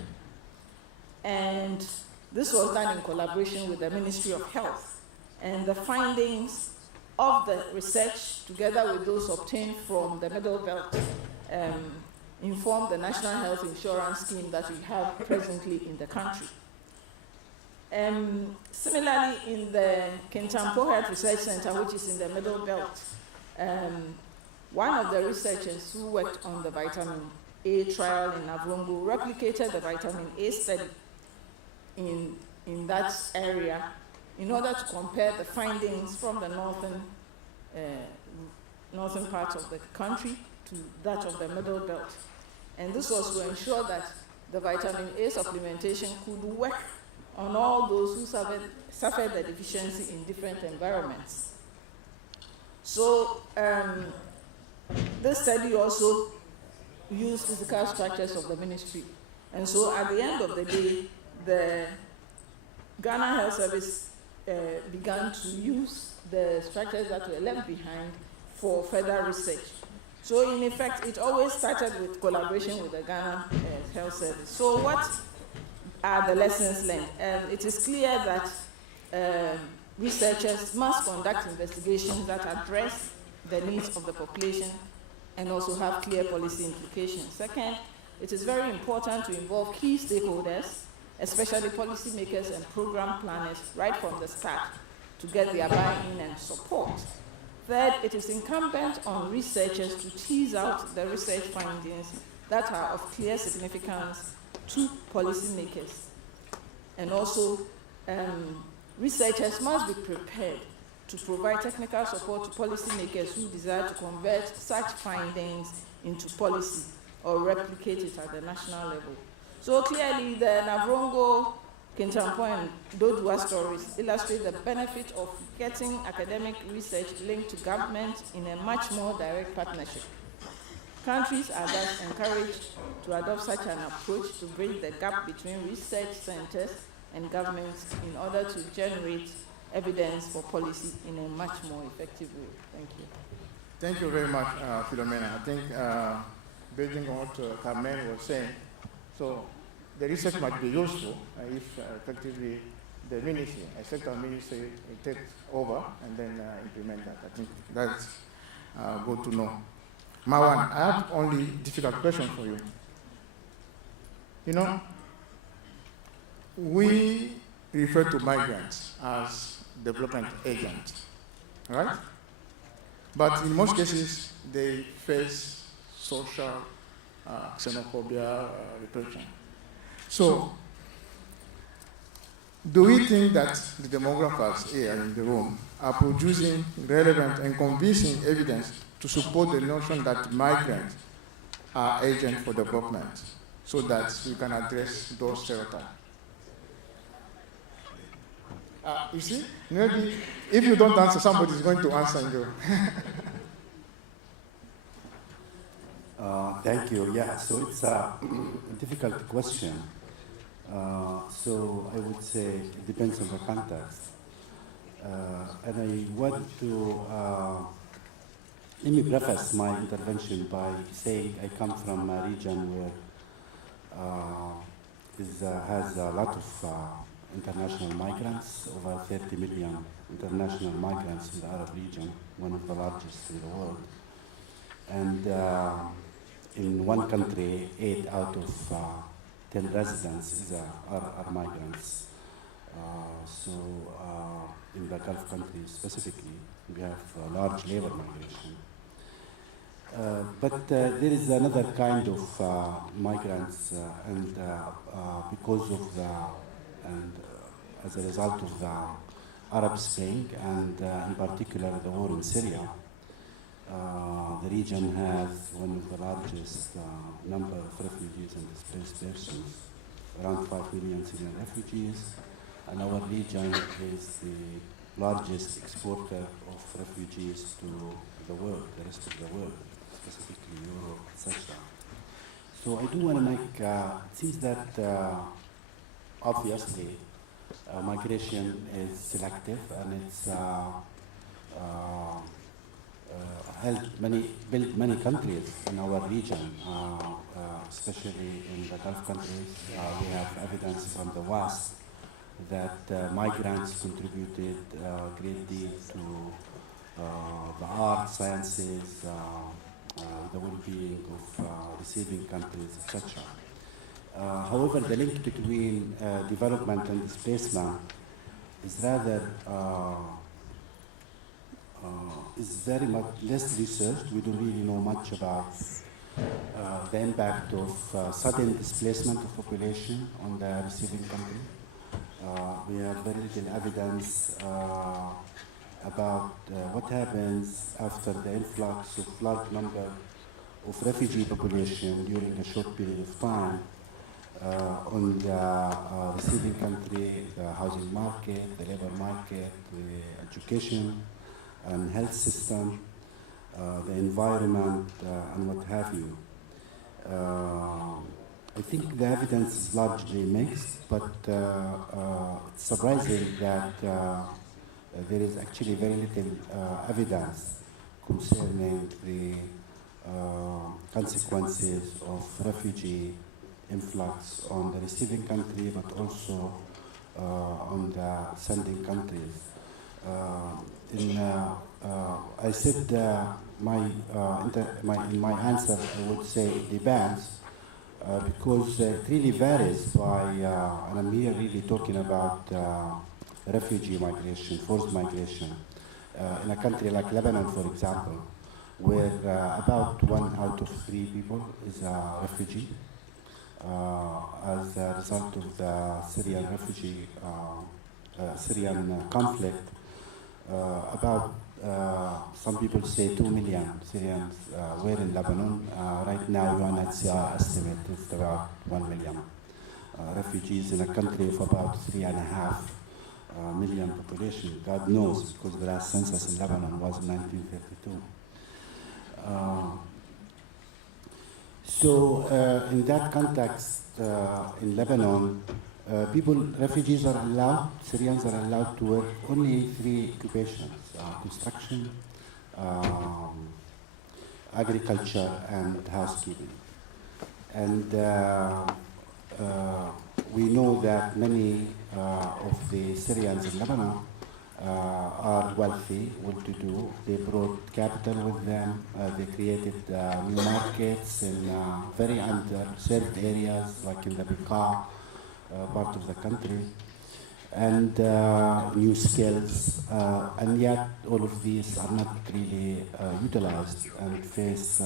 And this was done in collaboration with the Ministry of Health. And the findings of the research, together with those obtained from the Middle Belt, informed the National Health Insurance Scheme that we have presently in the country. Similarly, in the Kintampo Health Research Center, which is in the Middle Belt, one of the researchers who worked on the vitamin A trial in Navongo replicated the vitamin A study in that area in order to compare the findings from the northern part of the country to that of the Middle Belt. And this was to ensure that the vitamin A supplementation could work on all those who suffered the deficiency in different environments. So this study also used physical structures of the ministry. And so at the end of the day, the Ghana Health Service began to use the structures that were left behind for further research. So in effect, it always started with collaboration with the Ghana Health Service. So what are the lessons learned? It is clear that researchers must conduct investigations that address the needs of the population and also have clear policy implications. Second, it is very important to involve key stakeholders, especially policymakers and program planners, right from the start to get their buy-in and support. Third, it is incumbent on researchers to tease out the research findings that are of clear significance to policymakers. And also, researchers must be prepared to provide technical support to policymakers who desire to convert such findings into policy or replicate it at the national level. So clearly, the Navongo Kintampo and Dodua stories illustrate the benefit of getting academic research linked to government in a much more direct partnership. Countries are thus encouraged to adopt such an approach to bridge the gap between research centers and governments in order to generate evidence for policy in a much more effective way. Thank you. Thank you very much, Philomena. I think building on what Carmen was saying, so the research might be useful if effectively the ministry, a sector ministry, takes over and then implement that. I think that's good to know. Marwan, I have only difficult question for you. You know, we refer to migrants as development agents, right? But in most cases, they face social xenophobia, repression. So, do we think that the demographers here in the room are producing relevant and convincing evidence to support the notion that migrants are agents for development so that we can address those stereotypes? You see, maybe if you don't answer, somebody is going to answer you. Thank you. Yeah, so it's a difficult question. So I would say it depends on the context. And I want to let me preface my intervention by saying I come from a region where has a lot of international migrants, over 30 million international migrants in the Arab region, one of the largest in the world. And in one country, 8 out of 10 residents are migrants. So in the Gulf countries specifically, we have large labor migration. But there is another kind of migrants, and because of as a result of the Arab Spring, and in particular the war in Syria, the region has one of the largest number of refugees and displaced persons, around 5 million Syrian refugees, and our region is the largest exporter of refugees to the world, the rest of the world, specifically Europe, etc. So I do want to make, it seems that obviously migration is selective, and it's built many countries in our region, especially in the Gulf countries. We have evidence from the West that migrants contributed a great deal to the arts, sciences, the well-being of receiving countries, etc. However, the link between development and displacement is rather is very much less researched. We don't really know much about the impact of sudden displacement of population on the receiving country. We have very little evidence about what happens after the influx of large number of refugee population during a short period of time on the receiving country, the housing market, the labor market, the education and health system, the environment, and what have you. I think the evidence is largely mixed, but it's surprising that there is actually very little evidence concerning the consequences of refugee influx on the receiving country, but also on the sending countries. I said in my answer, I would say it depends, because it really varies by, and I'm here really talking about refugee migration, forced migration. In a country like Lebanon, for example, where about 1 out of 3 people is a refugee, as a result of the Syrian refugee, Syrian conflict. About some people say 2 million Syrians were in Lebanon. Right now, UNHCR estimate is about 1 million. refugees in a country of about 3.5 million population. God knows, because the last census in Lebanon was in 1932. In that context, in Lebanon, refugees are allowed, Syrians are allowed to work only 3 occupations, construction, agriculture, and housekeeping. And we know that many of the Syrians in Lebanon are wealthy, well-to-do. They brought capital with them. They created new markets in very underserved areas, like in the Bekaa part of the country, and new skills. And yet, all of these are not really utilized and face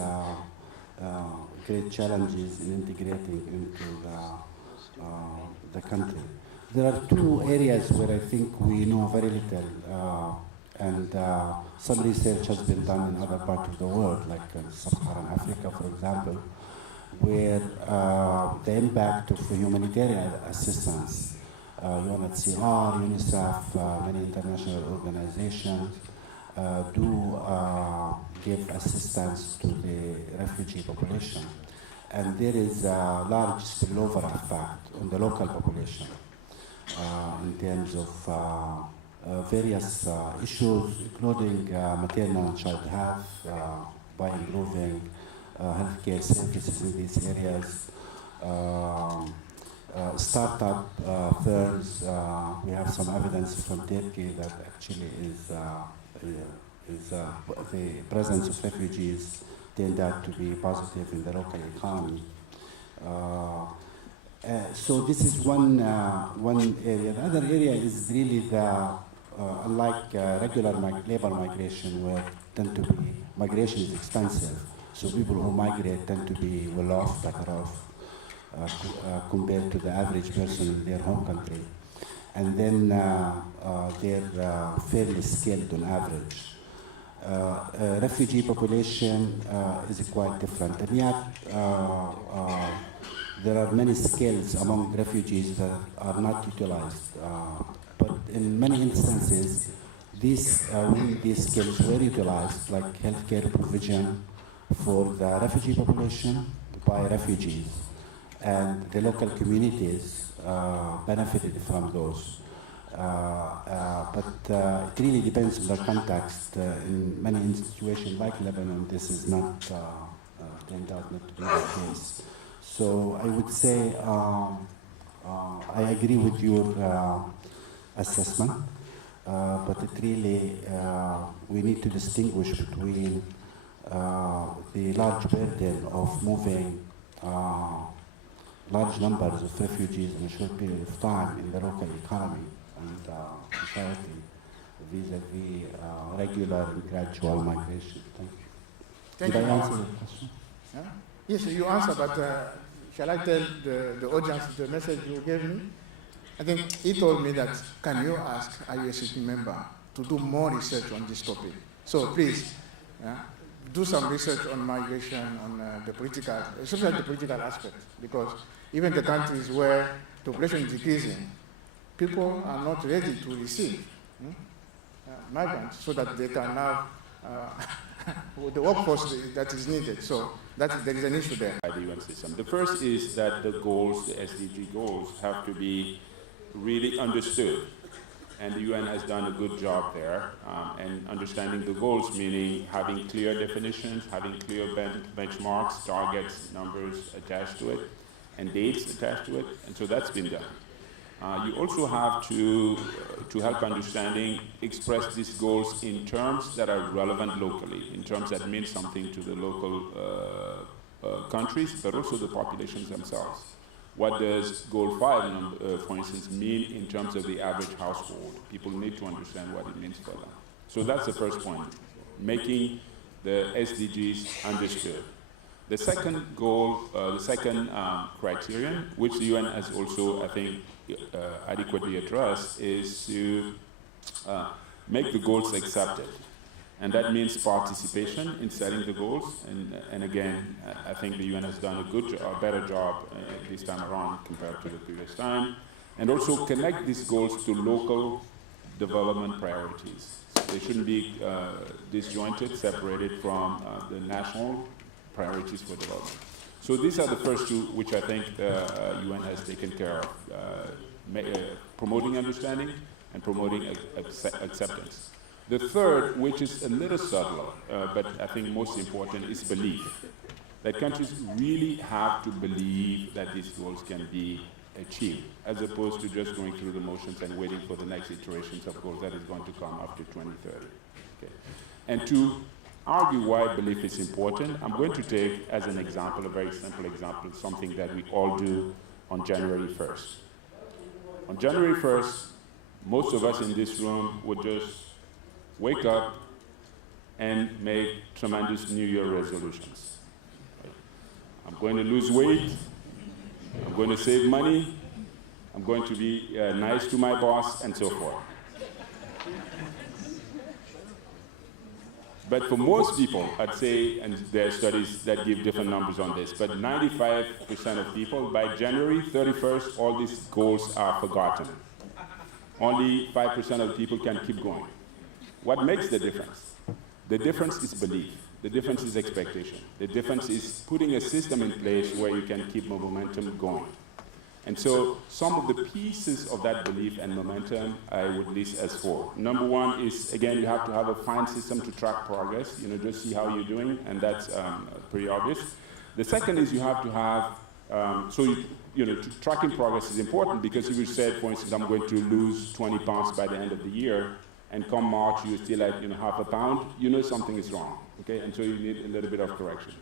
great challenges in integrating into the country. There are 2 areas where I think we know very little, and some research has been done in other parts of the world, like in Sub-Saharan Africa, for example, where the impact of humanitarian assistance, UNHCR, UNICEF, many international organizations do give assistance to the refugee population. And there is a large spillover effect on the local population in terms of various issues, including maternal and child health, by improving healthcare services in these areas, startup firms. We have some evidence from Turkey that actually is the presence of refugees turned out to be positive in the local economy. So this is one area. The other area is really the, unlike regular labor migration, where migration is expensive. So people who migrate tend to be well off, better off, compared to the average person in their home country. And then they're fairly skilled on average. Refugee population is quite different. And yet, there are many skills among refugees that are not utilized. But in many instances, these skills were utilized, like healthcare provision for the refugee population by refugees. And the local communities benefited from those. But it really depends on the context. In many situations like Lebanon, this is not turned out not to be the case. So I would say I agree with your assessment, but it really, we need to distinguish between the large burden of moving large numbers of refugees in a short period of time in the local economy and society vis-a-vis regular and gradual migration. Thank you. Did I answer your question? Yeah? Yes, you answered, but shall I tell the audience the message you gave me? I think he told me that, can you ask IUSSP member to do more research on this topic? So please, do some research on migration, on the political, especially the political aspect, because even the countries where the population is decreasing, people are not ready to receive migrants so that they can have the workforce that is needed. So there is an issue there. By the UN system. The first is that the goals, the SDG goals, have to be really understood. And the UN has done a good job there. And understanding the goals, meaning having clear definitions, having clear benchmarks, targets, numbers attached to it, and dates attached to it. And so that's been done. You also have to help understanding, express these goals in terms that are relevant locally, in terms that mean something to the local countries, but also the populations themselves. What does Goal 5, for instance, mean in terms of the average household? People need to understand what it means for them. So that's the first point, making the SDGs understood. The second goal, the second criterion, which the UN has also, I think, adequately addressed, is to make the goals accepted. And that means participation in setting the goals. And again, I think the UN has done a better job this time around compared to the previous time. And also connect these goals to local development priorities. They shouldn't be disjointed, separated from the national priorities for development. So these are the first two which I think the UN has taken care of, promoting understanding and promoting acceptance. The third, which is a little subtler, but I think most important, is belief. That countries really have to believe that these goals can be achieved, as opposed to just going through the motions and waiting for the next iterations of goals that is going to come after 2030. Okay. And to argue why belief is important, I'm going to take as an example, a very simple example, something that we all do on January 1st. On January 1st, most of us in this room would just wake up and make tremendous New Year resolutions. I'm going to lose weight, I'm going to save money, I'm going to be nice to my boss, and so forth. But for most people, I'd say, and there are studies that give different numbers on this, but 95% of people, by January 31st, all these goals are forgotten. Only 5% of people can keep going. What makes the difference? The difference is belief. The difference is expectation. The difference is putting a system in place where you can keep momentum going. And so some of the pieces of that belief and momentum I would list as four. Number one is, again, you have to have a fine system to track progress, just see how you're doing, and that's pretty obvious. The second is you have to have, tracking progress is important, because if you said, for instance, I'm going to lose 20 pounds by the end of the year, and come March you're still at half a pound, something is wrong, okay? And so you need a little bit of correction.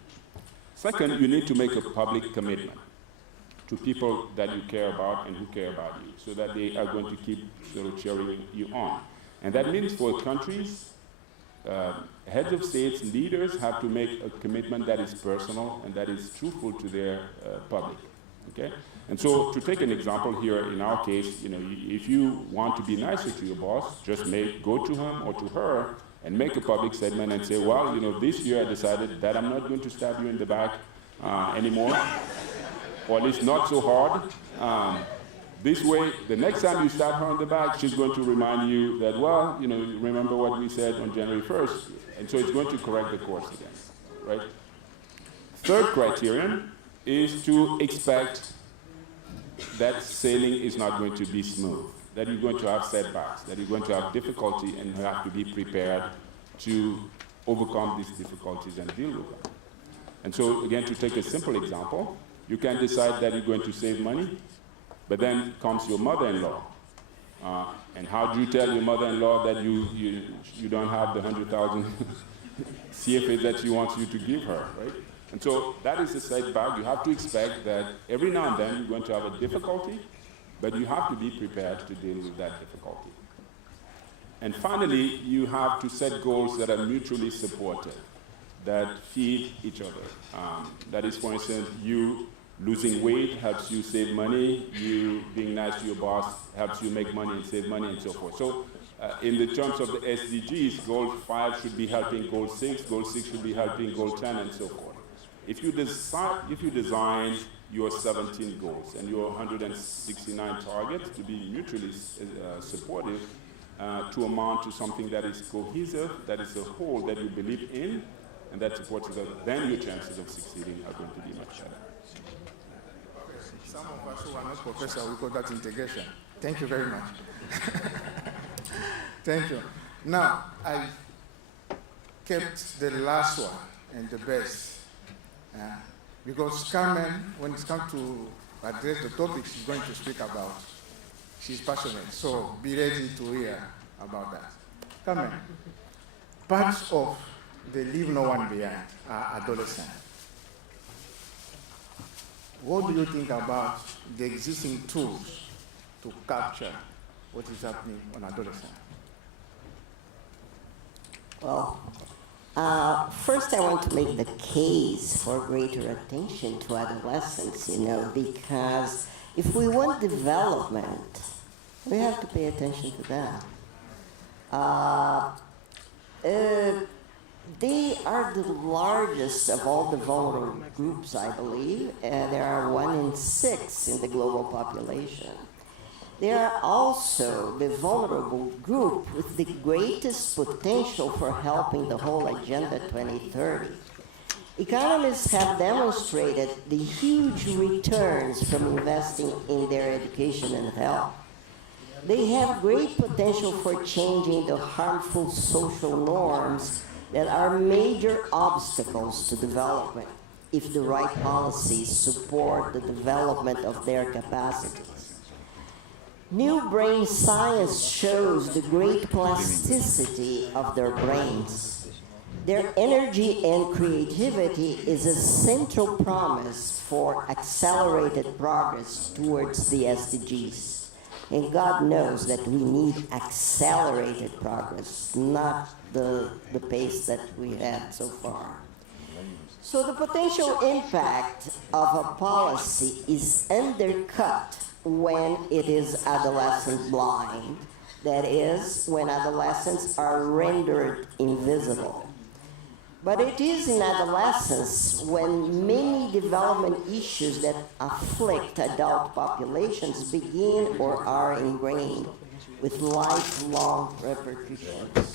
Second, you need to make a public commitment to people that you care about and who care about you, so that they are going to keep sort of cheering you on. And that means for countries, heads of states, leaders have to make a commitment that is personal and that is truthful to their public, okay? And so to take an example here, in our case, if you want to be nicer to your boss, just go to him or to her and make a public statement and say, well, this year I decided that I'm not going to stab you in the back anymore, or at least not so hard. This way, the next time you stab her in the back, she's going to remind you that, well, remember what we said on January 1st, and so it's going to correct the course again, right? Third criterion is to expect that sailing is not going to be smooth, that you're going to have setbacks, that you're going to have difficulty, and you have to be prepared to overcome these difficulties and deal with them. And so, again, to take a simple example, you can decide that you're going to save money, but then comes your mother-in-law. And how do you tell your mother-in-law that you don't have the 100,000 CFA that she wants you to give her, right? And so that is a setback. You have to expect that every now and then you're going to have a difficulty, but you have to be prepared to deal with that difficulty. And finally, you have to set goals that are mutually supportive, that feed each other. That is, for instance, you losing weight helps you save money, you being nice to your boss helps you make money and save money, and so forth. So in the terms of the SDGs, goal 5 should be helping goal 6 should be helping goal 10, and so forth. If you design your 17 goals and your 169 targets to be mutually supportive, to amount to something that is cohesive, that is a whole that you believe in, and that supports it, then your chances of succeeding are going to be much better. Some of us who are not professors, we call that integration. Thank you very much. Thank you. Now, I kept the last one and the best. Because Carmen, when it comes to address the topic she's going to speak about, she's passionate, so be ready to hear about that. Carmen, parts of the Leave No One Behind are adolescents. What do you think about the existing tools to capture what is happening on adolescents? Well, first I want to make the case for greater attention to adolescents, because if we want development, we have to pay attention to them. They are the largest of all the vulnerable groups, I believe. There are 1 in 6 in the global population. They are also the vulnerable group with the greatest potential for helping the whole Agenda 2030. Economists have demonstrated the huge returns from investing in their education and health. They have great potential for changing the harmful social norms that are major obstacles to development if the right policies support the development of their capacities. New brain science shows the great plasticity of their brains. Their energy and creativity is a central promise for accelerated progress towards the SDGs. And God knows that we need accelerated progress, not the pace that we had so far. So the potential impact of a policy is undercut when it is adolescent blind, that is, when adolescents are rendered invisible. But it is in adolescence when many development issues that afflict adult populations begin or are ingrained with lifelong repercussions.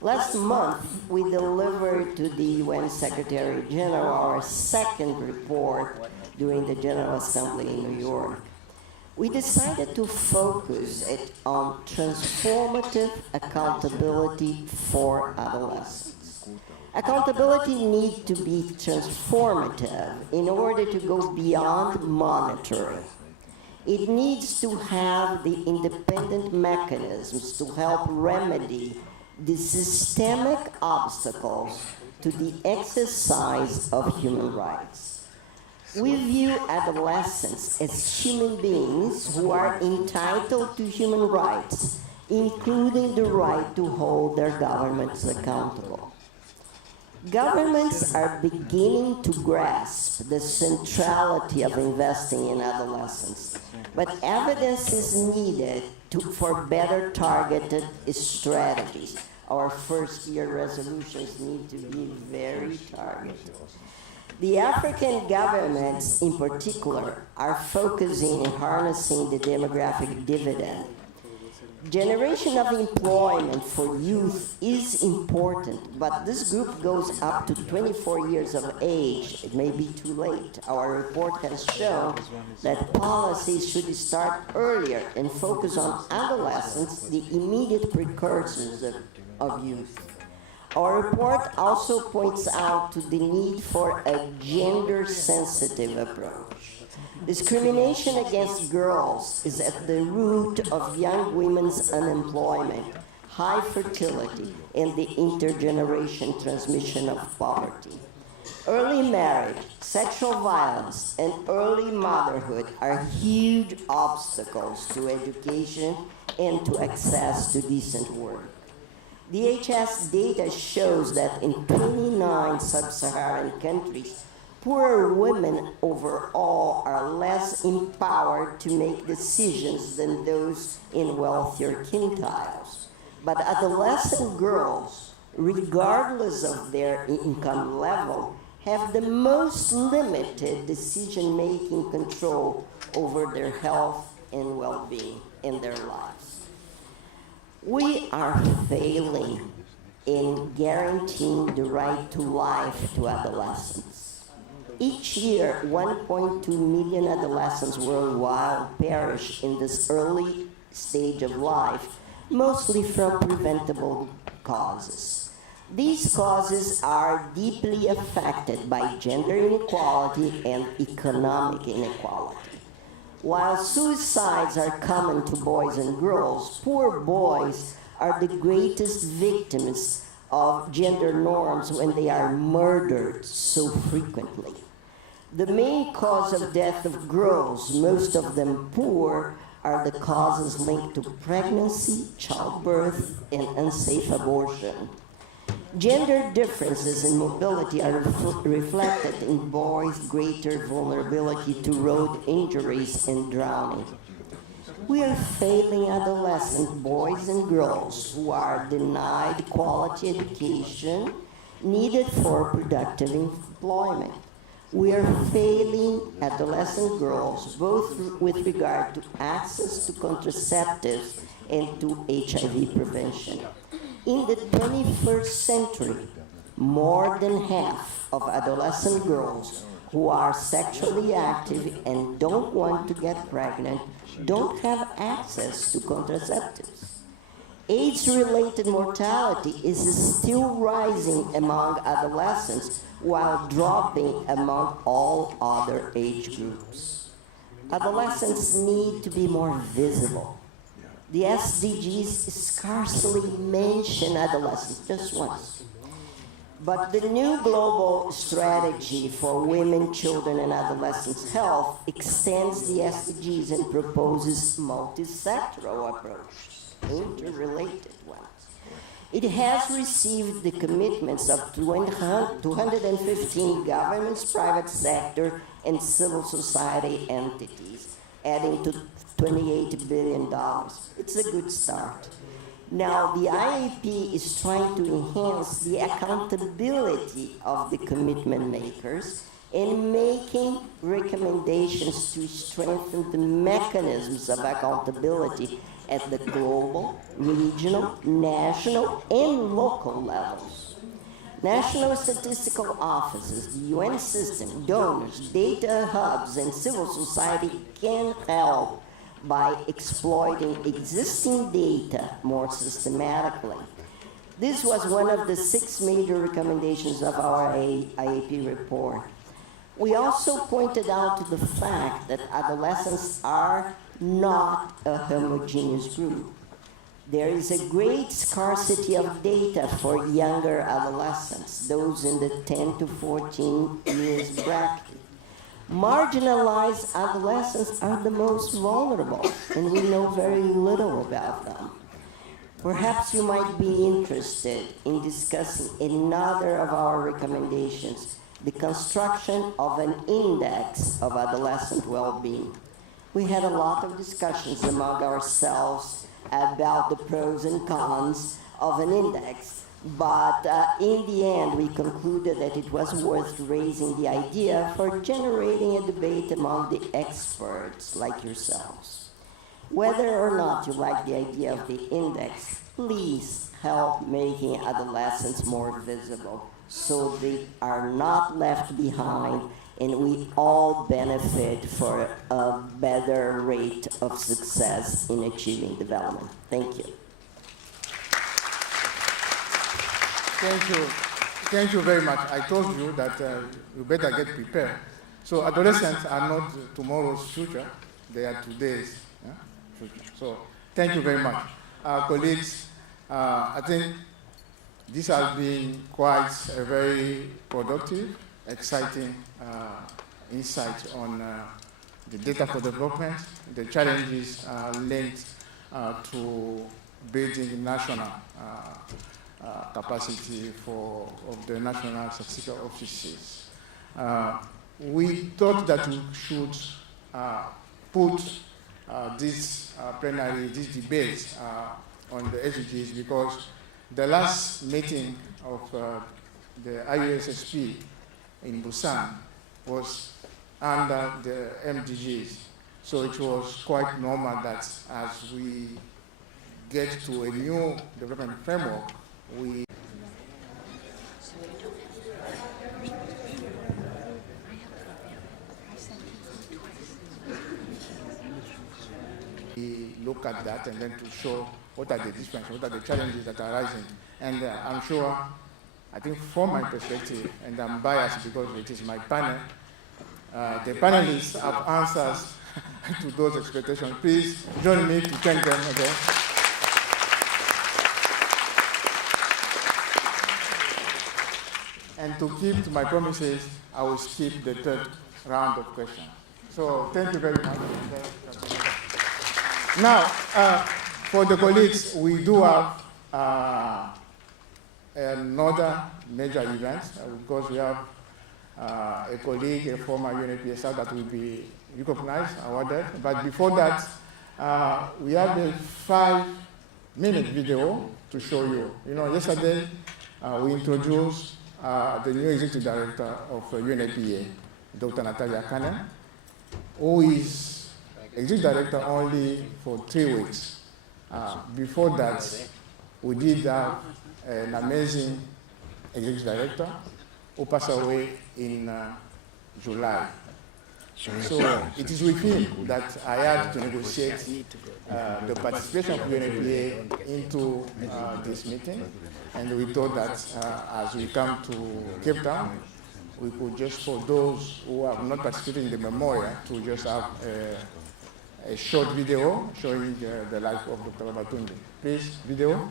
Last month, we delivered to the UN Secretary General our second report during the General Assembly in New York. We decided to focus it on transformative accountability for adolescents. Accountability needs to be transformative in order to go beyond monitoring. It needs to have the independent mechanisms to help remedy the systemic obstacles to the exercise of human rights. We view adolescents as human beings who are entitled to human rights, including the right to hold their governments accountable. Governments are beginning to grasp the centrality of investing in adolescents, but evidence is needed for better targeted strategies. Our first-year resolutions need to be very targeted. The African governments, in particular, are focusing on harnessing the demographic dividend. Generation of employment for youth is important, but this group goes up to 24 years of age. It may be too late. Our report has shown that policies should start earlier and focus on adolescents, the immediate precursors of youth. Our report also points out to the need for a gender-sensitive approach. Discrimination against girls is at the root of young women's unemployment, high fertility, and the intergeneration transmission of poverty. Early marriage, sexual violence, and early motherhood are huge obstacles to education and to access to decent work. DHS data shows that in 29 sub-Saharan countries, poorer women overall are less empowered to make decisions than those in wealthier quintiles. But adolescent girls, regardless of their income level, have the most limited decision-making control over their health and well-being in their lives. We are failing in guaranteeing the right to life to adolescents. Each year, 1.2 million adolescents worldwide perish in this early stage of life, mostly from preventable causes. These causes are deeply affected by gender inequality and economic inequality. While suicides are common to boys and girls, poor boys are the greatest victims of gender norms when they are murdered so frequently. The main cause of death of girls, most of them poor, are the causes linked to pregnancy, childbirth, and unsafe abortion. Gender differences in mobility are reflected in boys' greater vulnerability to road injuries and drowning. We are failing adolescent boys and girls who are denied quality education needed for productive employment. We are failing adolescent girls both with regard to access to contraceptives and to HIV prevention. In the 21st century, more than half of adolescent girls who are sexually active and don't want to get pregnant don't have access to contraceptives. AIDS-related mortality is still rising among adolescents while dropping among all other age groups. Adolescents need to be more visible. The SDGs scarcely mention adolescents, just once. But the new global strategy for women, children, and adolescents' health extends the SDGs and proposes multi-sectoral approaches, interrelated ones. It has received the commitments of 215 governments, private sector, and civil society entities, adding to $28 billion. It's a good start. Now, the IAP is trying to enhance the accountability of the commitment makers and making recommendations to strengthen the mechanisms of accountability at the global, regional, national, and local levels. National statistical offices, the UN system, donors, data hubs, and civil society can help by exploiting existing data more systematically. This was one of the 6 major recommendations of our IAP report. We also pointed out to the fact that adolescents are not a homogeneous group. There is a great scarcity of data for younger adolescents, those in the 10 to 14 years bracket. Marginalized adolescents are the most vulnerable, and we know very little about them. Perhaps you might be interested in discussing another of our recommendations, the construction of an index of adolescent well-being. We had a lot of discussions among ourselves about the pros and cons of an index. But in the end, we concluded that it was worth raising the idea for generating a debate among the experts like yourselves. Whether or not you like the idea of the index, please help making adolescents more visible so they are not left behind and we all benefit for a better rate of success in achieving development. Thank you. Thank you very much. I told you that you better get prepared. So adolescents are not tomorrow's future, they are today's future. So thank you very much. Colleagues, I think this has been quite a very productive, exciting insight on the data for development, the challenges linked to building national capacity of the national statistical offices. We thought that we should put this plenary, this debate on the SDGs because the last meeting of the IUSSP in Busan was under the MDGs. So it was quite normal that as we get to a new development framework, we look at that and then to show what are the differences, what are the challenges that are arising. And I'm sure, I think from my perspective, and I'm biased because it is my panel, the panelists have answers to those expectations. Please join me to thank them again. And to keep to my promises, I will skip the third round of questions. So thank you very much. Now, for the colleagues, we do have another major event because we have a colleague, a former UNFPA Saad that will be recognized, awarded. But before that, we have a 5-minute video to show you. You know, yesterday we introduced the new executive director of UNFPA, Dr. Natalia Carmen, who is executive director only for 3 weeks. Before that, we did have an amazing executive director who passed away in July. So it is with him that I had to negotiate the participation of UNFPA into this meeting, and we thought that as we come to Cape Town, we could just, for those who have not participated in the memorial, to just have a short video showing the life of Dr. Batunde. Please, video.